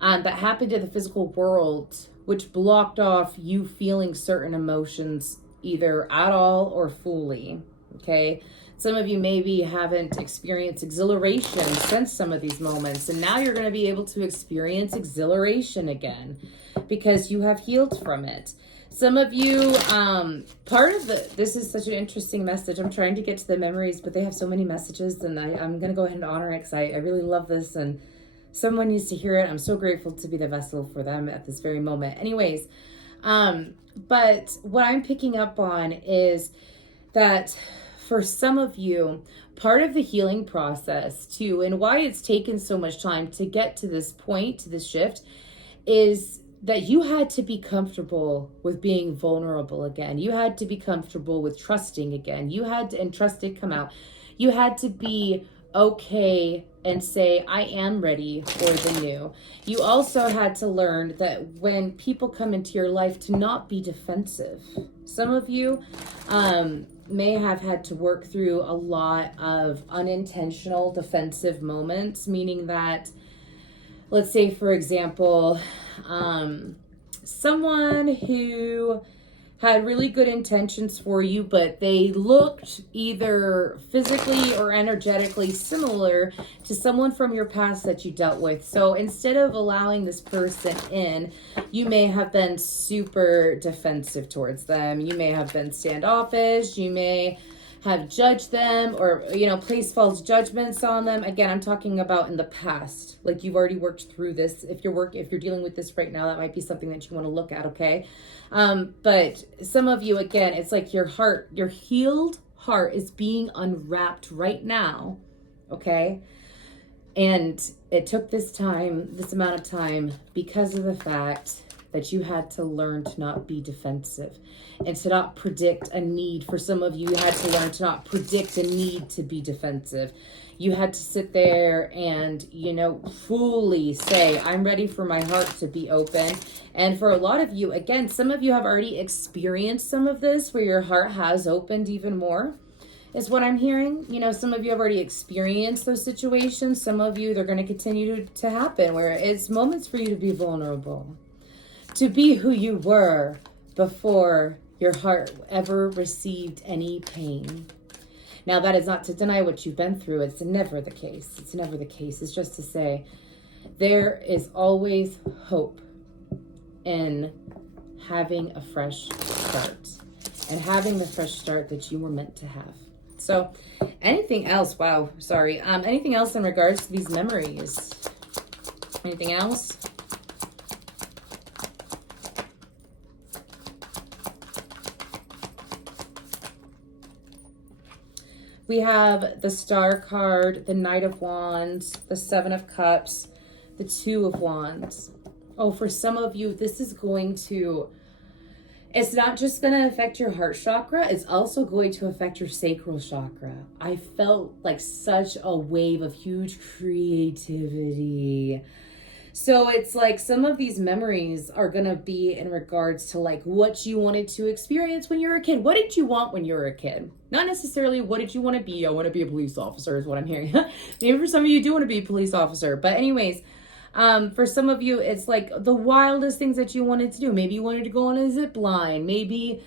that happened in the physical world, which blocked off you feeling certain emotions either at all or fully, okay? Some of you maybe haven't experienced exhilaration since some of these moments, and now you're going to be able to experience exhilaration again because you have healed from it. Some of you, this is such an interesting message. I'm trying to get to the memories, but they have so many messages, and I'm going to go ahead and honor it because I really love this, and someone needs to hear it. I'm so grateful to be the vessel for them at this very moment. Anyways, but what I'm picking up on is that for some of you, part of the healing process too, and why it's taken so much time to get to this point, to this shift, is that you had to be comfortable with being vulnerable again. You had to be comfortable with trusting again. You had to, and trust did come out. You had to be okay and say, I am ready for the new. You also had to learn that when people come into your life to not be defensive. Some of you may have had to work through a lot of unintentional defensive moments, meaning that, let's say, for example, someone who had really good intentions for you, but they looked either physically or energetically similar to someone from your past that you dealt with. So instead of allowing this person in, you may have been super defensive towards them. You may have been standoffish. You may have judged them or, placed false judgments on them. Again, I'm talking about in the past, like you've already worked through this. If you're dealing with this right now, that might be something that you want to look at. Okay. But some of you, again, it's like your healed heart is being unwrapped right now. Okay. And it took this amount of time because of the fact that you had to learn to not be defensive and to not predict a need. For some of you, you had to learn to not predict a need to be defensive. You had to sit there and, fully say, I'm ready for my heart to be open. And for a lot of you, again, some of you have already experienced some of this where your heart has opened even more, is what I'm hearing. Some of you have already experienced those situations. Some of you, they're going to continue to happen, where it's moments for you to be vulnerable, to be who you were before your heart ever received any pain. Now, that is not to deny what you've been through. It's never the case. It's never the case. It's just to say there is always hope in having a fresh start and having the fresh start that you were meant to have. So anything else? Wow, sorry. Anything else in regards to these memories? Anything else? We have the Star card, the Knight of Wands, the Seven of Cups, the Two of Wands. Oh, for some of you, this is going to, it's not just going to affect your heart chakra, it's also going to affect your sacral chakra. I felt like such a wave of huge creativity. So it's like some of these memories are going to be in regards to like what you wanted to experience when you were a kid. What did you want when you were a kid? Not necessarily what did you want to be. I want to be a police officer is what I'm hearing. Maybe for some of you do want to be a police officer. But anyways, for some of you, it's like the wildest things that you wanted to do. Maybe you wanted to go on a zip line. Maybe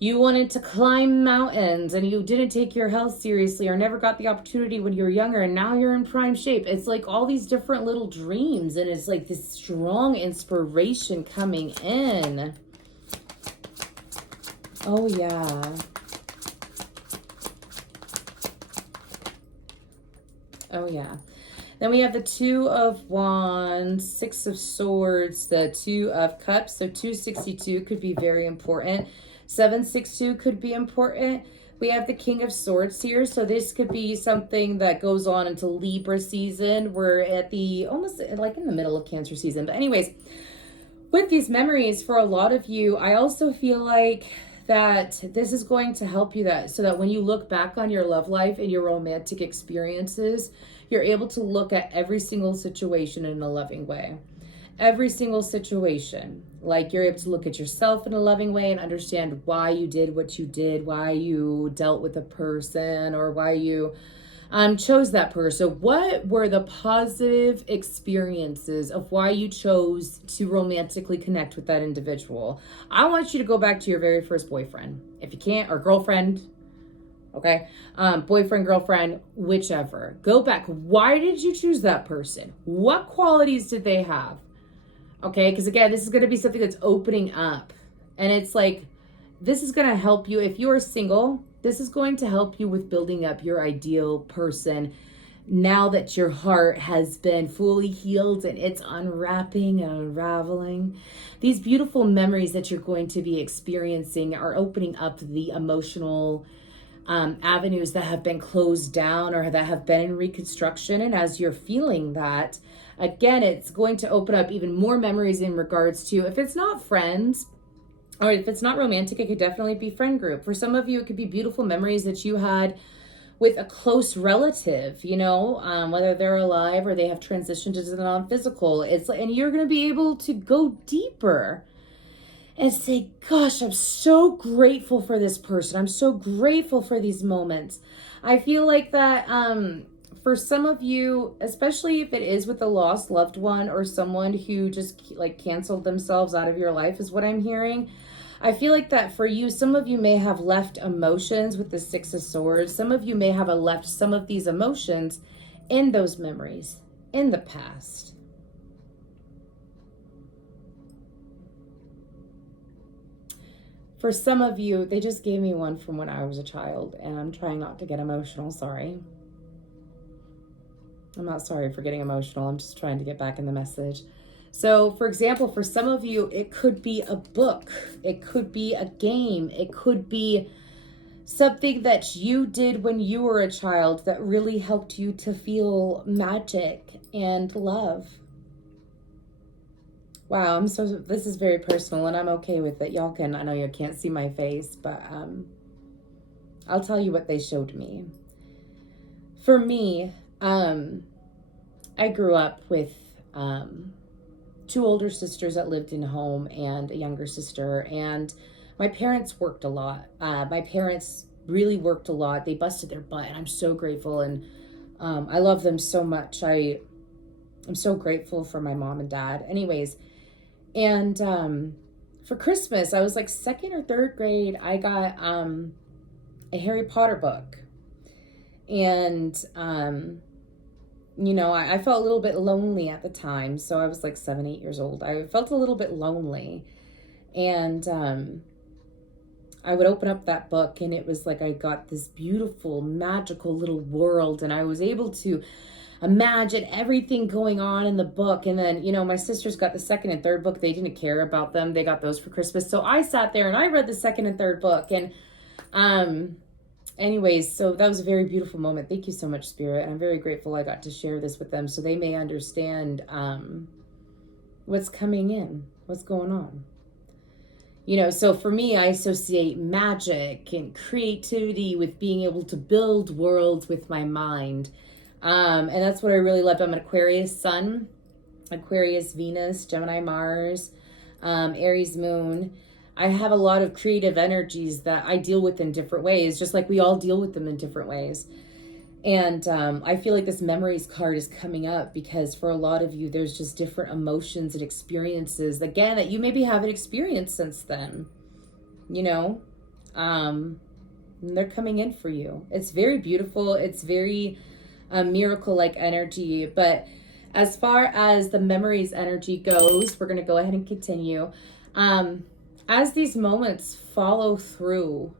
you wanted to climb mountains and you didn't take your health seriously or never got the opportunity when you were younger and now you're in prime shape. It's like all these different little dreams and it's like this strong inspiration coming in. Oh, yeah. Oh, yeah. Then we have the Two of Wands, Six of Swords, the Two of Cups. So 262 could be very important. 762 could be important. We have the King of Swords here. So this could be something that goes on into Libra season. We're at the almost like in the middle of Cancer season. But anyways, with these memories, for a lot of you, I also feel like that this is going to help you so that when you look back on your love life and your romantic experiences, you're able to look at every single situation in a loving way. Every single situation. Like you're able to look at yourself in a loving way and understand why you did what you did, why you dealt with a person, or why you chose that person. What were the positive experiences of why you chose to romantically connect with that individual? I want you to go back to your very first boyfriend, if you can't, or girlfriend. Okay, boyfriend, girlfriend, whichever. Go back. Why did you choose that person? What qualities did they have? Okay, because again, this is going to be something that's opening up. And it's like, this is going to help you. If you are single, this is going to help you with building up your ideal person now that your heart has been fully healed and it's unwrapping and unraveling. These beautiful memories that you're going to be experiencing are opening up the emotional avenues that have been closed down or that have been in reconstruction. And as you're feeling that, again, it's going to open up even more memories in regards to, if it's not friends or if it's not romantic, it could definitely be friend group. For some of you, it could be beautiful memories that you had with a close relative, whether they're alive or they have transitioned into the non-physical. And you're going to be able to go deeper and say, gosh, I'm so grateful for this person. I'm so grateful for these moments. I feel like that for some of you, especially if it is with a lost loved one or someone who just like canceled themselves out of your life is what I'm hearing. I feel like that for you, some of you may have left emotions with the Six of Swords. Some of you may have left some of these emotions in those memories in the past. For some of you, they just gave me one from when I was a child, and I'm trying not to get emotional, sorry. I'm not sorry for getting emotional. I'm just trying to get back in the message. So, for example, for some of you, it could be a book. It could be a game. It could be something that you did when you were a child that really helped you to feel magic and love. Wow, this is very personal and I'm okay with it. I know you can't see my face, but I'll tell you what they showed me. For me, I grew up with two older sisters that lived in home and a younger sister, and my parents worked a lot. My parents really worked a lot. They busted their butt, and I'm so grateful, and I love them so much. I'm so grateful for my mom and dad. Anyways, and for Christmas, I was like second or third grade, I got a Harry Potter book. And, I felt a little bit lonely at the time. So I was like 7, 8 years old. I felt a little bit lonely. And I would open up that book and it was like I got this beautiful, magical little world. And I was able to imagine everything going on in the book. And then, my sisters got the second and third book. They didn't care about them. They got those for Christmas. So I sat there and I read the second and third book. And anyways, so that was a very beautiful moment. Thank you so much, Spirit. And I'm very grateful I got to share this with them so they may understand what's coming in, what's going on. So for me, I associate magic and creativity with being able to build worlds with my mind. And that's what I really loved. I'm an Aquarius Sun, Aquarius Venus, Gemini Mars, Aries Moon. I have a lot of creative energies that I deal with in different ways, just like we all deal with them in different ways. And I feel like this memories card is coming up because for a lot of you, there's just different emotions and experiences, again, that you maybe haven't experienced since then, and they're coming in for you. It's very beautiful. It's very miracle-like energy. But as far as the memories energy goes, we're going to go ahead and continue. As these moments follow through,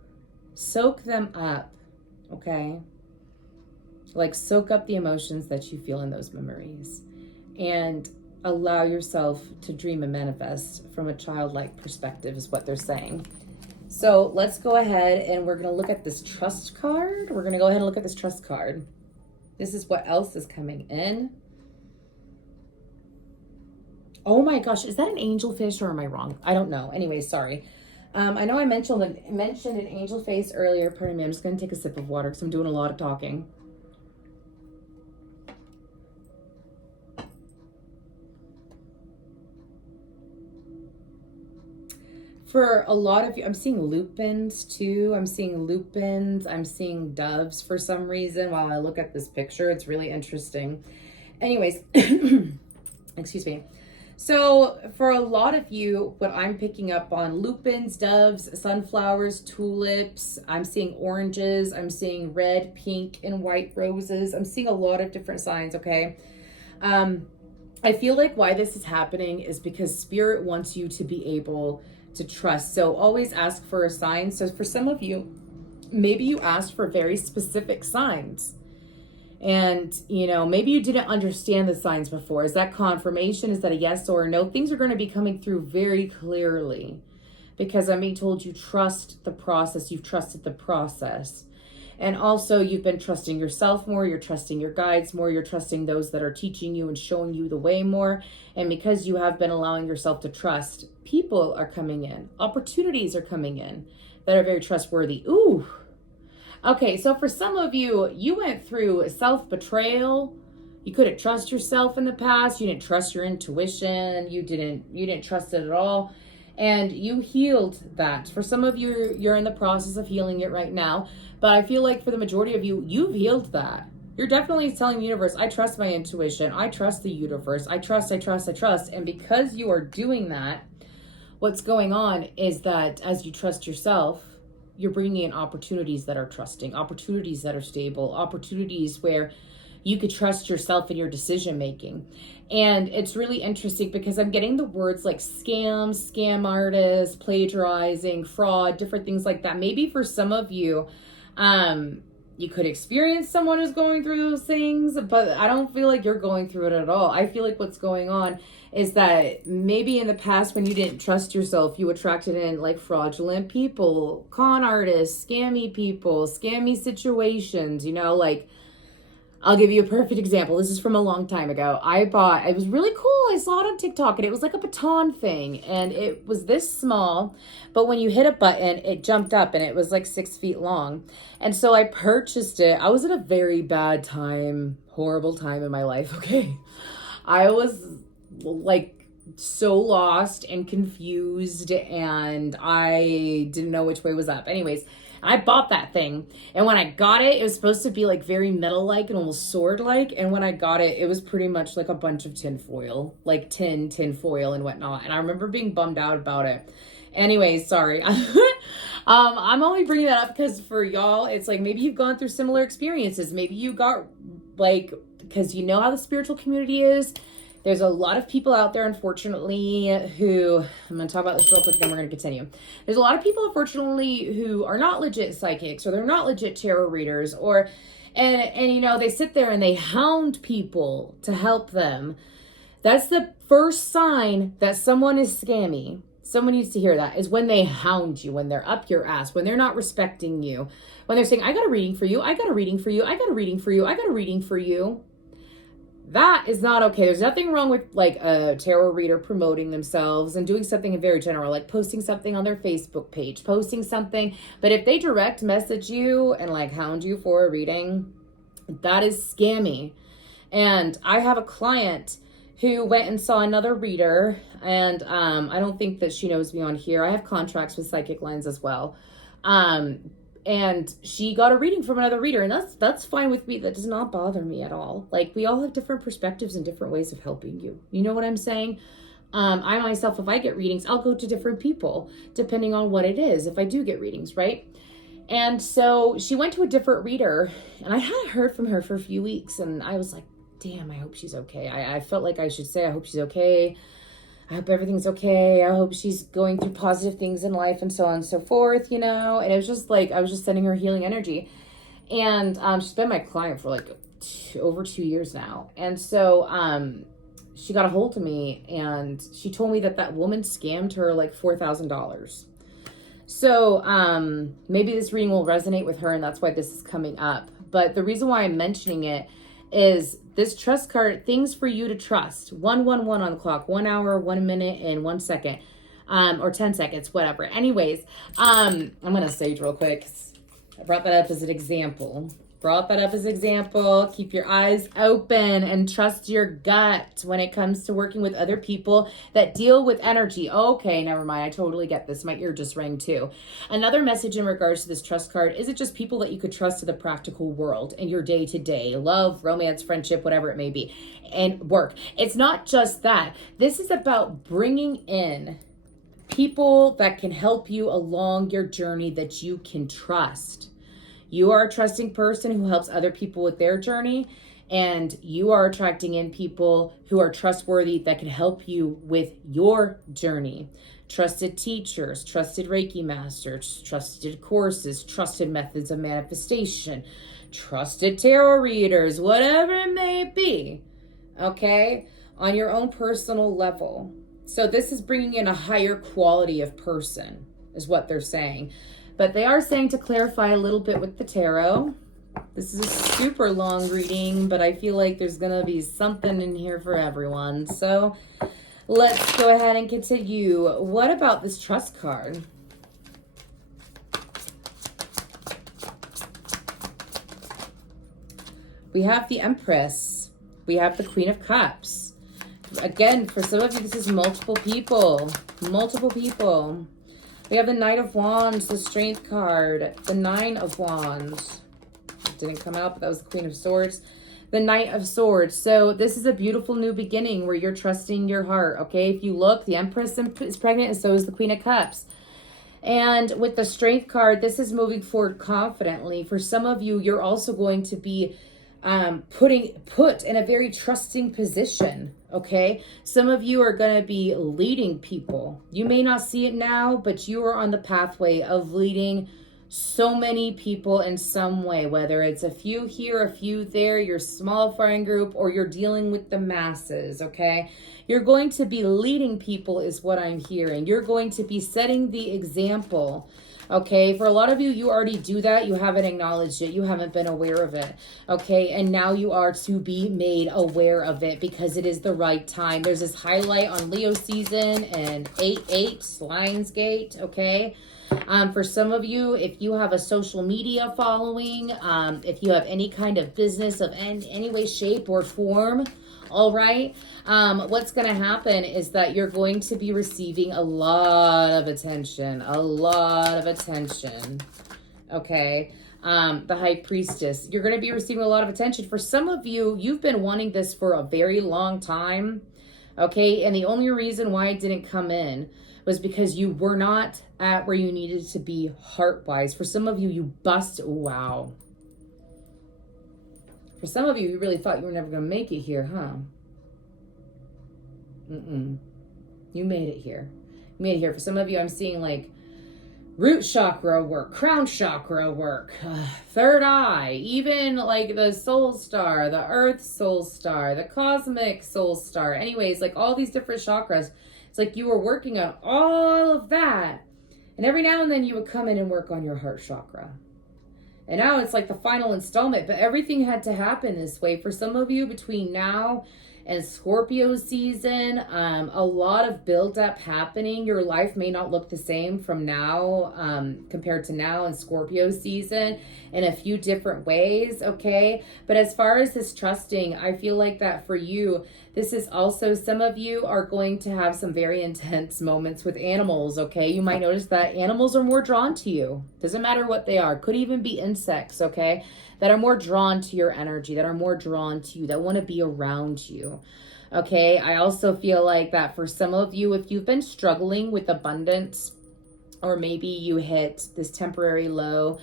soak them up, okay? Like soak up the emotions that you feel in those memories and allow yourself to dream and manifest from a childlike perspective is what they're saying. So let's go ahead and we're going to look at this trust card. We're going to go ahead and look at this trust card. This is what else is coming in. Oh my gosh, is that an angelfish or am I wrong? I don't know. Anyway, sorry. I know I mentioned an angelfish earlier. Pardon me, I'm just going to take a sip of water because I'm doing a lot of talking. For a lot of you, I'm seeing lupins too. I'm seeing lupins. I'm seeing doves for some reason while I look at this picture. It's really interesting. Anyways, excuse me. So for a lot of you, what I'm picking up on, lupins, doves, sunflowers, tulips, I'm seeing oranges, I'm seeing red, pink, and white roses. I'm seeing a lot of different signs, okay? I feel like why this is happening is because Spirit wants you to be able to trust. So always ask for a sign. So for some of you, maybe you asked for very specific signs. And, maybe you didn't understand the signs before. Is that confirmation? Is that a yes or a no? Things are going to be coming through very clearly because I'm being told you trust the process. You've trusted the process. And also you've been trusting yourself more. You're trusting your guides more. You're trusting those that are teaching you and showing you the way more. And because you have been allowing yourself to trust, people are coming in. Opportunities are coming in that are very trustworthy. Ooh. Okay, so for some of you, you went through self-betrayal. You couldn't trust yourself in the past. You didn't trust your intuition. You didn't trust it at all. And you healed that. For some of you, you're in the process of healing it right now. But I feel like for the majority of you, you've healed that. You're definitely telling the universe, I trust my intuition. I trust the universe. I trust. And because you are doing that, what's going on is that as you trust yourself, you're bringing in opportunities that are trusting, opportunities that are stable, opportunities where you could trust yourself in your decision making. And it's really interesting because I'm getting the words like scam artists, plagiarizing, fraud, different things like that. Maybe for some of you, you could experience someone who's going through those things, but I don't feel like you're going through it at all. I feel like what's going on is that maybe in the past when you didn't trust yourself, you attracted in like fraudulent people, con artists, scammy people, scammy situations, like I'll give you a perfect example. This is from a long time ago. It was really cool. I saw it on TikTok and it was like a baton thing and it was this small, but when you hit a button, it jumped up and it was like 6 feet long. And so I purchased it. I was at a very bad time, horrible time in my life, okay? I was like so lost and confused and I didn't know which way was up. Anyways, I bought that thing. And when I got it, it was supposed to be like very metal-like and almost sword-like. And when I got it, it was pretty much like a bunch of tin foil, like tin foil and whatnot. And I remember being bummed out about it. Anyways, sorry. I'm only bringing that up because for y'all, it's like maybe you've gone through similar experiences. Maybe you got like, because you know how the spiritual community is. There's a lot of people out there, unfortunately, who, I'm going to talk about this real quick, then we're going to continue. There's a lot of people, unfortunately, who are not legit psychics, or they're not legit tarot readers, and you know, they sit there and they hound people to help them. That's the first sign that someone is scammy. Someone needs to hear that, is when they hound you, when they're up your ass, when they're not respecting you, when they're saying, I got a reading for you, I got a reading for you, I got a reading for you, I got a reading for you. That is not okay. There's nothing wrong with like a tarot reader promoting themselves and doing something very general, like posting something on their Facebook page, posting something. But if they direct message you and like hound you for a reading, that is scammy. And I have a client who went and saw another reader, and I don't think that she knows me on here. I have contracts with Psychic Lines as well. And she got a reading from another reader, and that's fine with me. That does not bother me at all. Like, we all have different perspectives and different ways of helping you. You know what I'm saying? I myself, if I get readings, I'll go to different people, depending on what it is, if I do get readings, right? And so she went to a different reader, and I hadn't heard from her for a few weeks, and I was like, damn, I hope she's okay. I felt like I should say, I hope she's okay. I hope everything's okay. I hope she's going through positive things in life and so on and so forth, you know? And it was just like, I was just sending her healing energy. And she's been my client for like over 2 years now. And so she got a hold of me and she told me that woman scammed her like $4,000. So maybe this reading will resonate with her and that's why this is coming up. But the reason why I'm mentioning it is this trust card, things for you to trust. 111 on the clock, 1 hour, 1 minute, and 1 second, or 10 seconds, whatever. Anyways, I'm gonna sage real quick. I brought that up as an example. Keep your eyes open and trust your gut when it comes to working with other people that deal with energy. Okay, never mind. I totally get this. My ear just rang too. Another message in regards to this trust card, is it just people that you could trust to the practical world in your day-to-day love, romance, friendship, whatever it may be, and work. It's not just that. This is about bringing in people that can help you along your journey that you can trust. You are a trusting person who helps other people with their journey, and you are attracting in people who are trustworthy that can help you with your journey. Trusted teachers, trusted Reiki masters, trusted courses, trusted methods of manifestation, trusted tarot readers, whatever it may be, okay, on your own personal level. So this is bringing in a higher quality of person, is what they're saying. But they are saying to clarify a little bit with the tarot. This is a super long reading, but I feel like there's going to be something in here for everyone. So let's go ahead and continue. What about this trust card? We have the Empress. We have the Queen of Cups. Again, for some of you, this is multiple people. Multiple people. We have the Knight of Wands, the Strength card, the Nine of Wands. It didn't come out, but that was the Queen of Swords. The Knight of Swords. So this is a beautiful new beginning where you're trusting your heart, okay? If you look, the Empress is pregnant and so is the Queen of Cups. And with the Strength card, this is moving forward confidently. For some of you, you're also going to be put in a very trusting position, okay? Some of you are going to be leading people. You may not see it now, but you are on the pathway of leading so many people in some way, whether it's a few here, a few there, your small friend group, or you're dealing with the masses, okay? You're going to be leading people is what I'm hearing. You're going to be setting the example Okay, for a lot of you, you already do that. You haven't acknowledged it. You haven't been aware of it. Okay, and now you are to be made aware of it because it is the right time. There's this highlight on Leo season and 8/8 Lionsgate. Okay, for some of you, if you have a social media following, if you have any kind of business of any way, shape, or form, all right, what's going to happen is that you're going to be receiving a lot of attention, okay? The High Priestess, you're going to be receiving a lot of attention. For some of you, you've been wanting this for a very long time, okay? And the only reason why it didn't come in was because you were not at where you needed to be heart-wise. For some of you, you wow. For some of you, you really thought you were never going to make it here, huh? You made it here. You made it here. For some of you, I'm seeing like root chakra work, crown chakra work, third eye, even like the soul star, the earth soul star, the cosmic soul star. Anyways, like all these different chakras. It's like you were working on all of that. And every now and then you would come in and work on your heart chakra. And now it's like the final installment, but everything had to happen this way. For some of you, between now and Scorpio season, a lot of buildup happening. Your life may not look the same from now compared to now in Scorpio season in a few different ways, okay? But as far as this trusting, I feel like that for you, this is also, some of you are going to have some very intense moments with animals, okay? You might notice that animals are more drawn to you. Doesn't matter what they are. Could even be insects, okay? That are more drawn to your energy, that are more drawn to you, that want to be around you. Okay, I also feel like that for some of you, if you've been struggling with abundance, or maybe you hit this temporary low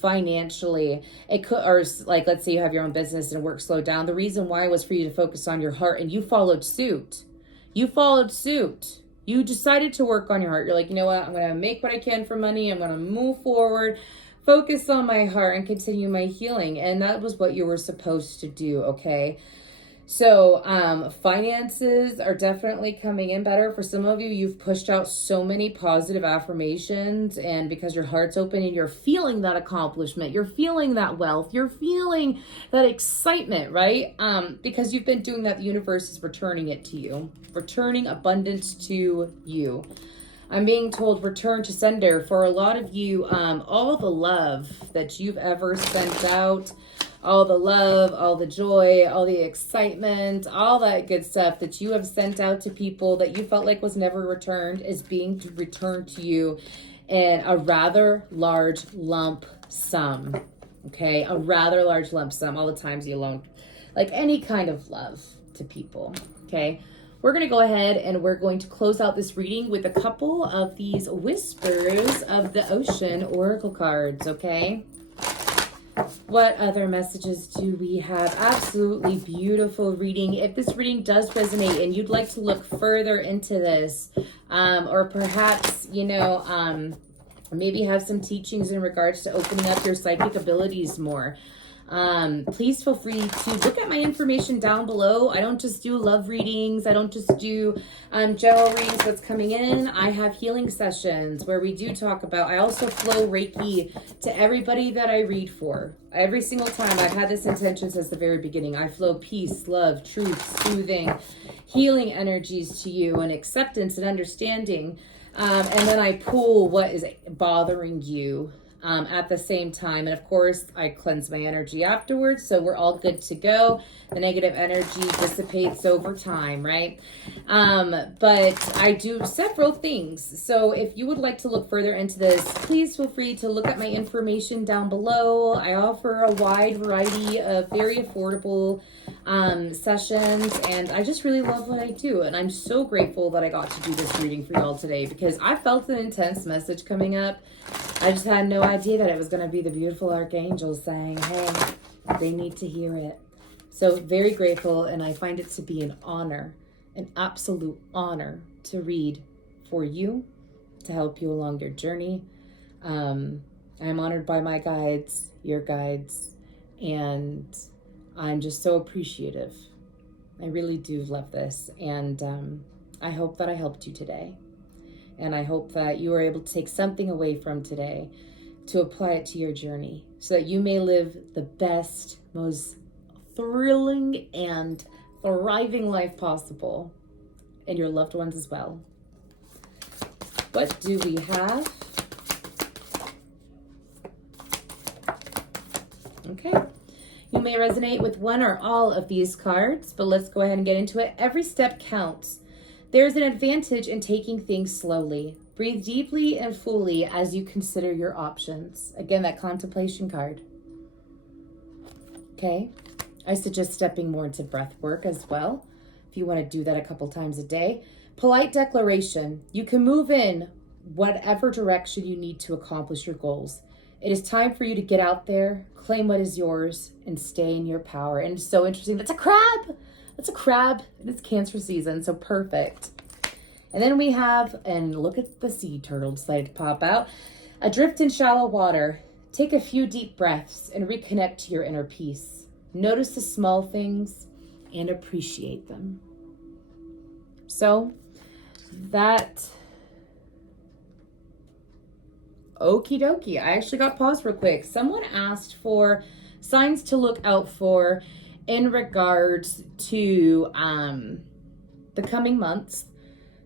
financially, it could, or like, let's say you have your own business and work slowed down. The reason why was for you to focus on your heart, and you followed suit. You followed suit. You decided to work on your heart. You're like, you know what? I'm going to make what I can for money. I'm going to move forward, focus on my heart, and continue my healing. And that was what you were supposed to do, okay? So finances are definitely coming in better. For some of you, you've pushed out so many positive affirmations, and because your heart's open and you're feeling that accomplishment, you're feeling that wealth, you're feeling that excitement, right? Because you've been doing that, the universe is returning it to you, returning abundance to you. I'm being told return to sender. For a lot of you, all the love that you've ever sent out, all the love, all the joy, all the excitement, all that good stuff that you have sent out to people that you felt like was never returned is being returned to you in a rather large lump sum. Okay, a rather large lump sum. All the times you loaned like any kind of love to people. Okay. We're going to go ahead and we're going to close out this reading with a couple of these Whispers of the Ocean Oracle cards, okay? What other messages do we have? Absolutely beautiful reading. If this reading does resonate and you'd like to look further into this, or perhaps, maybe have some teachings in regards to opening up your psychic abilities more, please feel free to look at my information down below. I don't just do love readings. I don't just do general readings that's coming in. I have healing sessions where we do talk about, I also flow Reiki to everybody that I read for. Every single time I've had this intention since the very beginning. I flow peace, love, truth, soothing, healing energies to you, and acceptance and understanding. And then I pull what is bothering you at the same time. And of course, I cleanse my energy afterwards, so we're all good to go. The negative energy dissipates over time, right? But I do several things. So if you would like to look further into this, please feel free to look at my information down below. I offer a wide variety of very affordable sessions, and I just really love what I do. And I'm so grateful that I got to do this reading for y'all today, because I felt an intense message coming up. I just had no idea that it was going to be the beautiful Archangels saying, hey, they need to hear it. So very grateful, and I find it to be an honor, an absolute honor to read for you, to help you along your journey. I'm honored by my guides, your guides, and I'm just so appreciative. I really do love this, and I hope that I helped you today. And I hope that you are able to take something away from today to apply it to your journey so that you may live the best, most thrilling and thriving life possible, and your loved ones as well. What do we have? Okay. You may resonate with one or all of these cards, but let's go ahead and get into it. Every step counts. There's an advantage in taking things slowly. Breathe deeply and fully as you consider your options. Again, that contemplation card. Okay. I suggest stepping more into breath work as well, if you want to do that a couple times a day. Polite declaration. You can move in whatever direction you need to accomplish your goals. It is time for you to get out there, claim what is yours, and stay in your power. And it's so interesting. That's a crab. That's a crab. And it's Cancer season, so perfect. And then we have, and look at the sea turtle decided to pop out. Adrift in shallow water. Take a few deep breaths and reconnect to your inner peace. Notice the small things and appreciate them. So that, okie dokie. I actually got paused real quick. Someone asked for signs to look out for in regards to the coming months.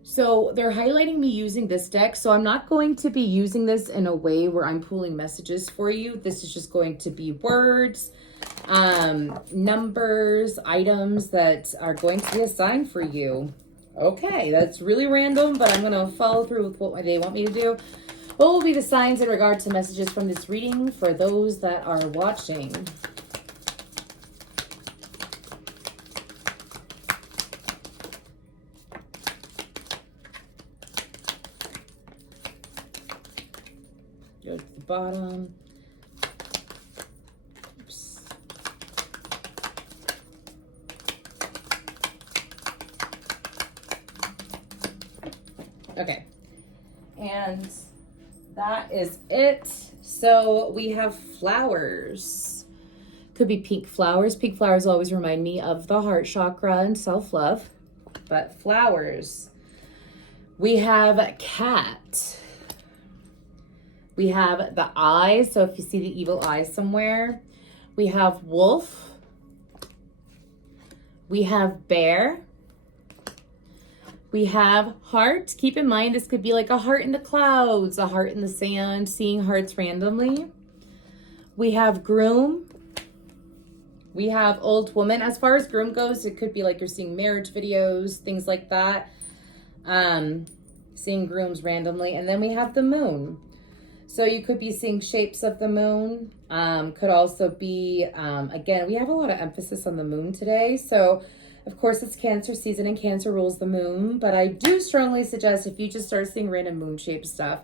So they're highlighting me using this deck. So I'm not going to be using this in a way where I'm pulling messages for you. This is just going to be words, numbers, items that are going to be a sign for you. Okay, that's really random, but I'm going to follow through with what they want me to do. What will be the signs in regard to messages from this reading for those that are watching? Go to the bottom. Oops. Okay. And that is it. So we have flowers. Could be pink flowers. Pink flowers always remind me of the heart chakra and self-love. But flowers. We have cat. We have the eyes. So if you see the evil eyes somewhere. We have wolf. We have bear. We have heart. Keep in mind, this could be like a heart in the clouds, a heart in the sand, seeing hearts randomly. We have groom. We have old woman. As far as groom goes, it could be like you're seeing marriage videos, things like that. Seeing grooms randomly. And then we have the moon. So you could be seeing shapes of the moon. Could also be, again, we have a lot of emphasis on the moon today. So of course, it's Cancer season and Cancer rules the moon, but I do strongly suggest if you just start seeing random moon-shaped stuff,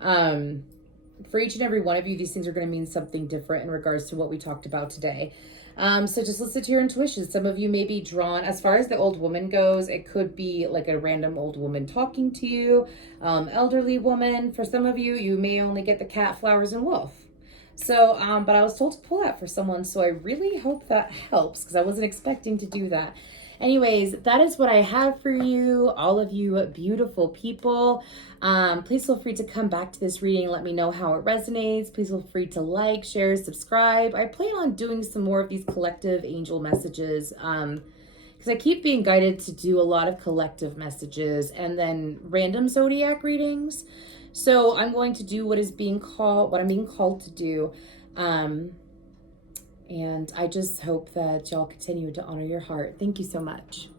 for each and every one of you, these things are going to mean something different in regards to what we talked about today. So just listen to your intuition. Some of you may be drawn, as far as the old woman goes, it could be like a random old woman talking to you, elderly woman. For some of you, you may only get the cat, flowers, and wolf. So, but I was told to pull that for someone, so I really hope that helps because I wasn't expecting to do that. Anyways, that is what I have for you, all of you beautiful people. Please feel free to come back to this reading and let me know how it resonates. Please feel free to like, share, subscribe. I plan on doing some more of these collective angel messages because I keep being guided to do a lot of collective messages and then random zodiac readings. So I'm going to do what I'm being called to do. And I just hope that y'all continue to honor your heart. Thank you so much.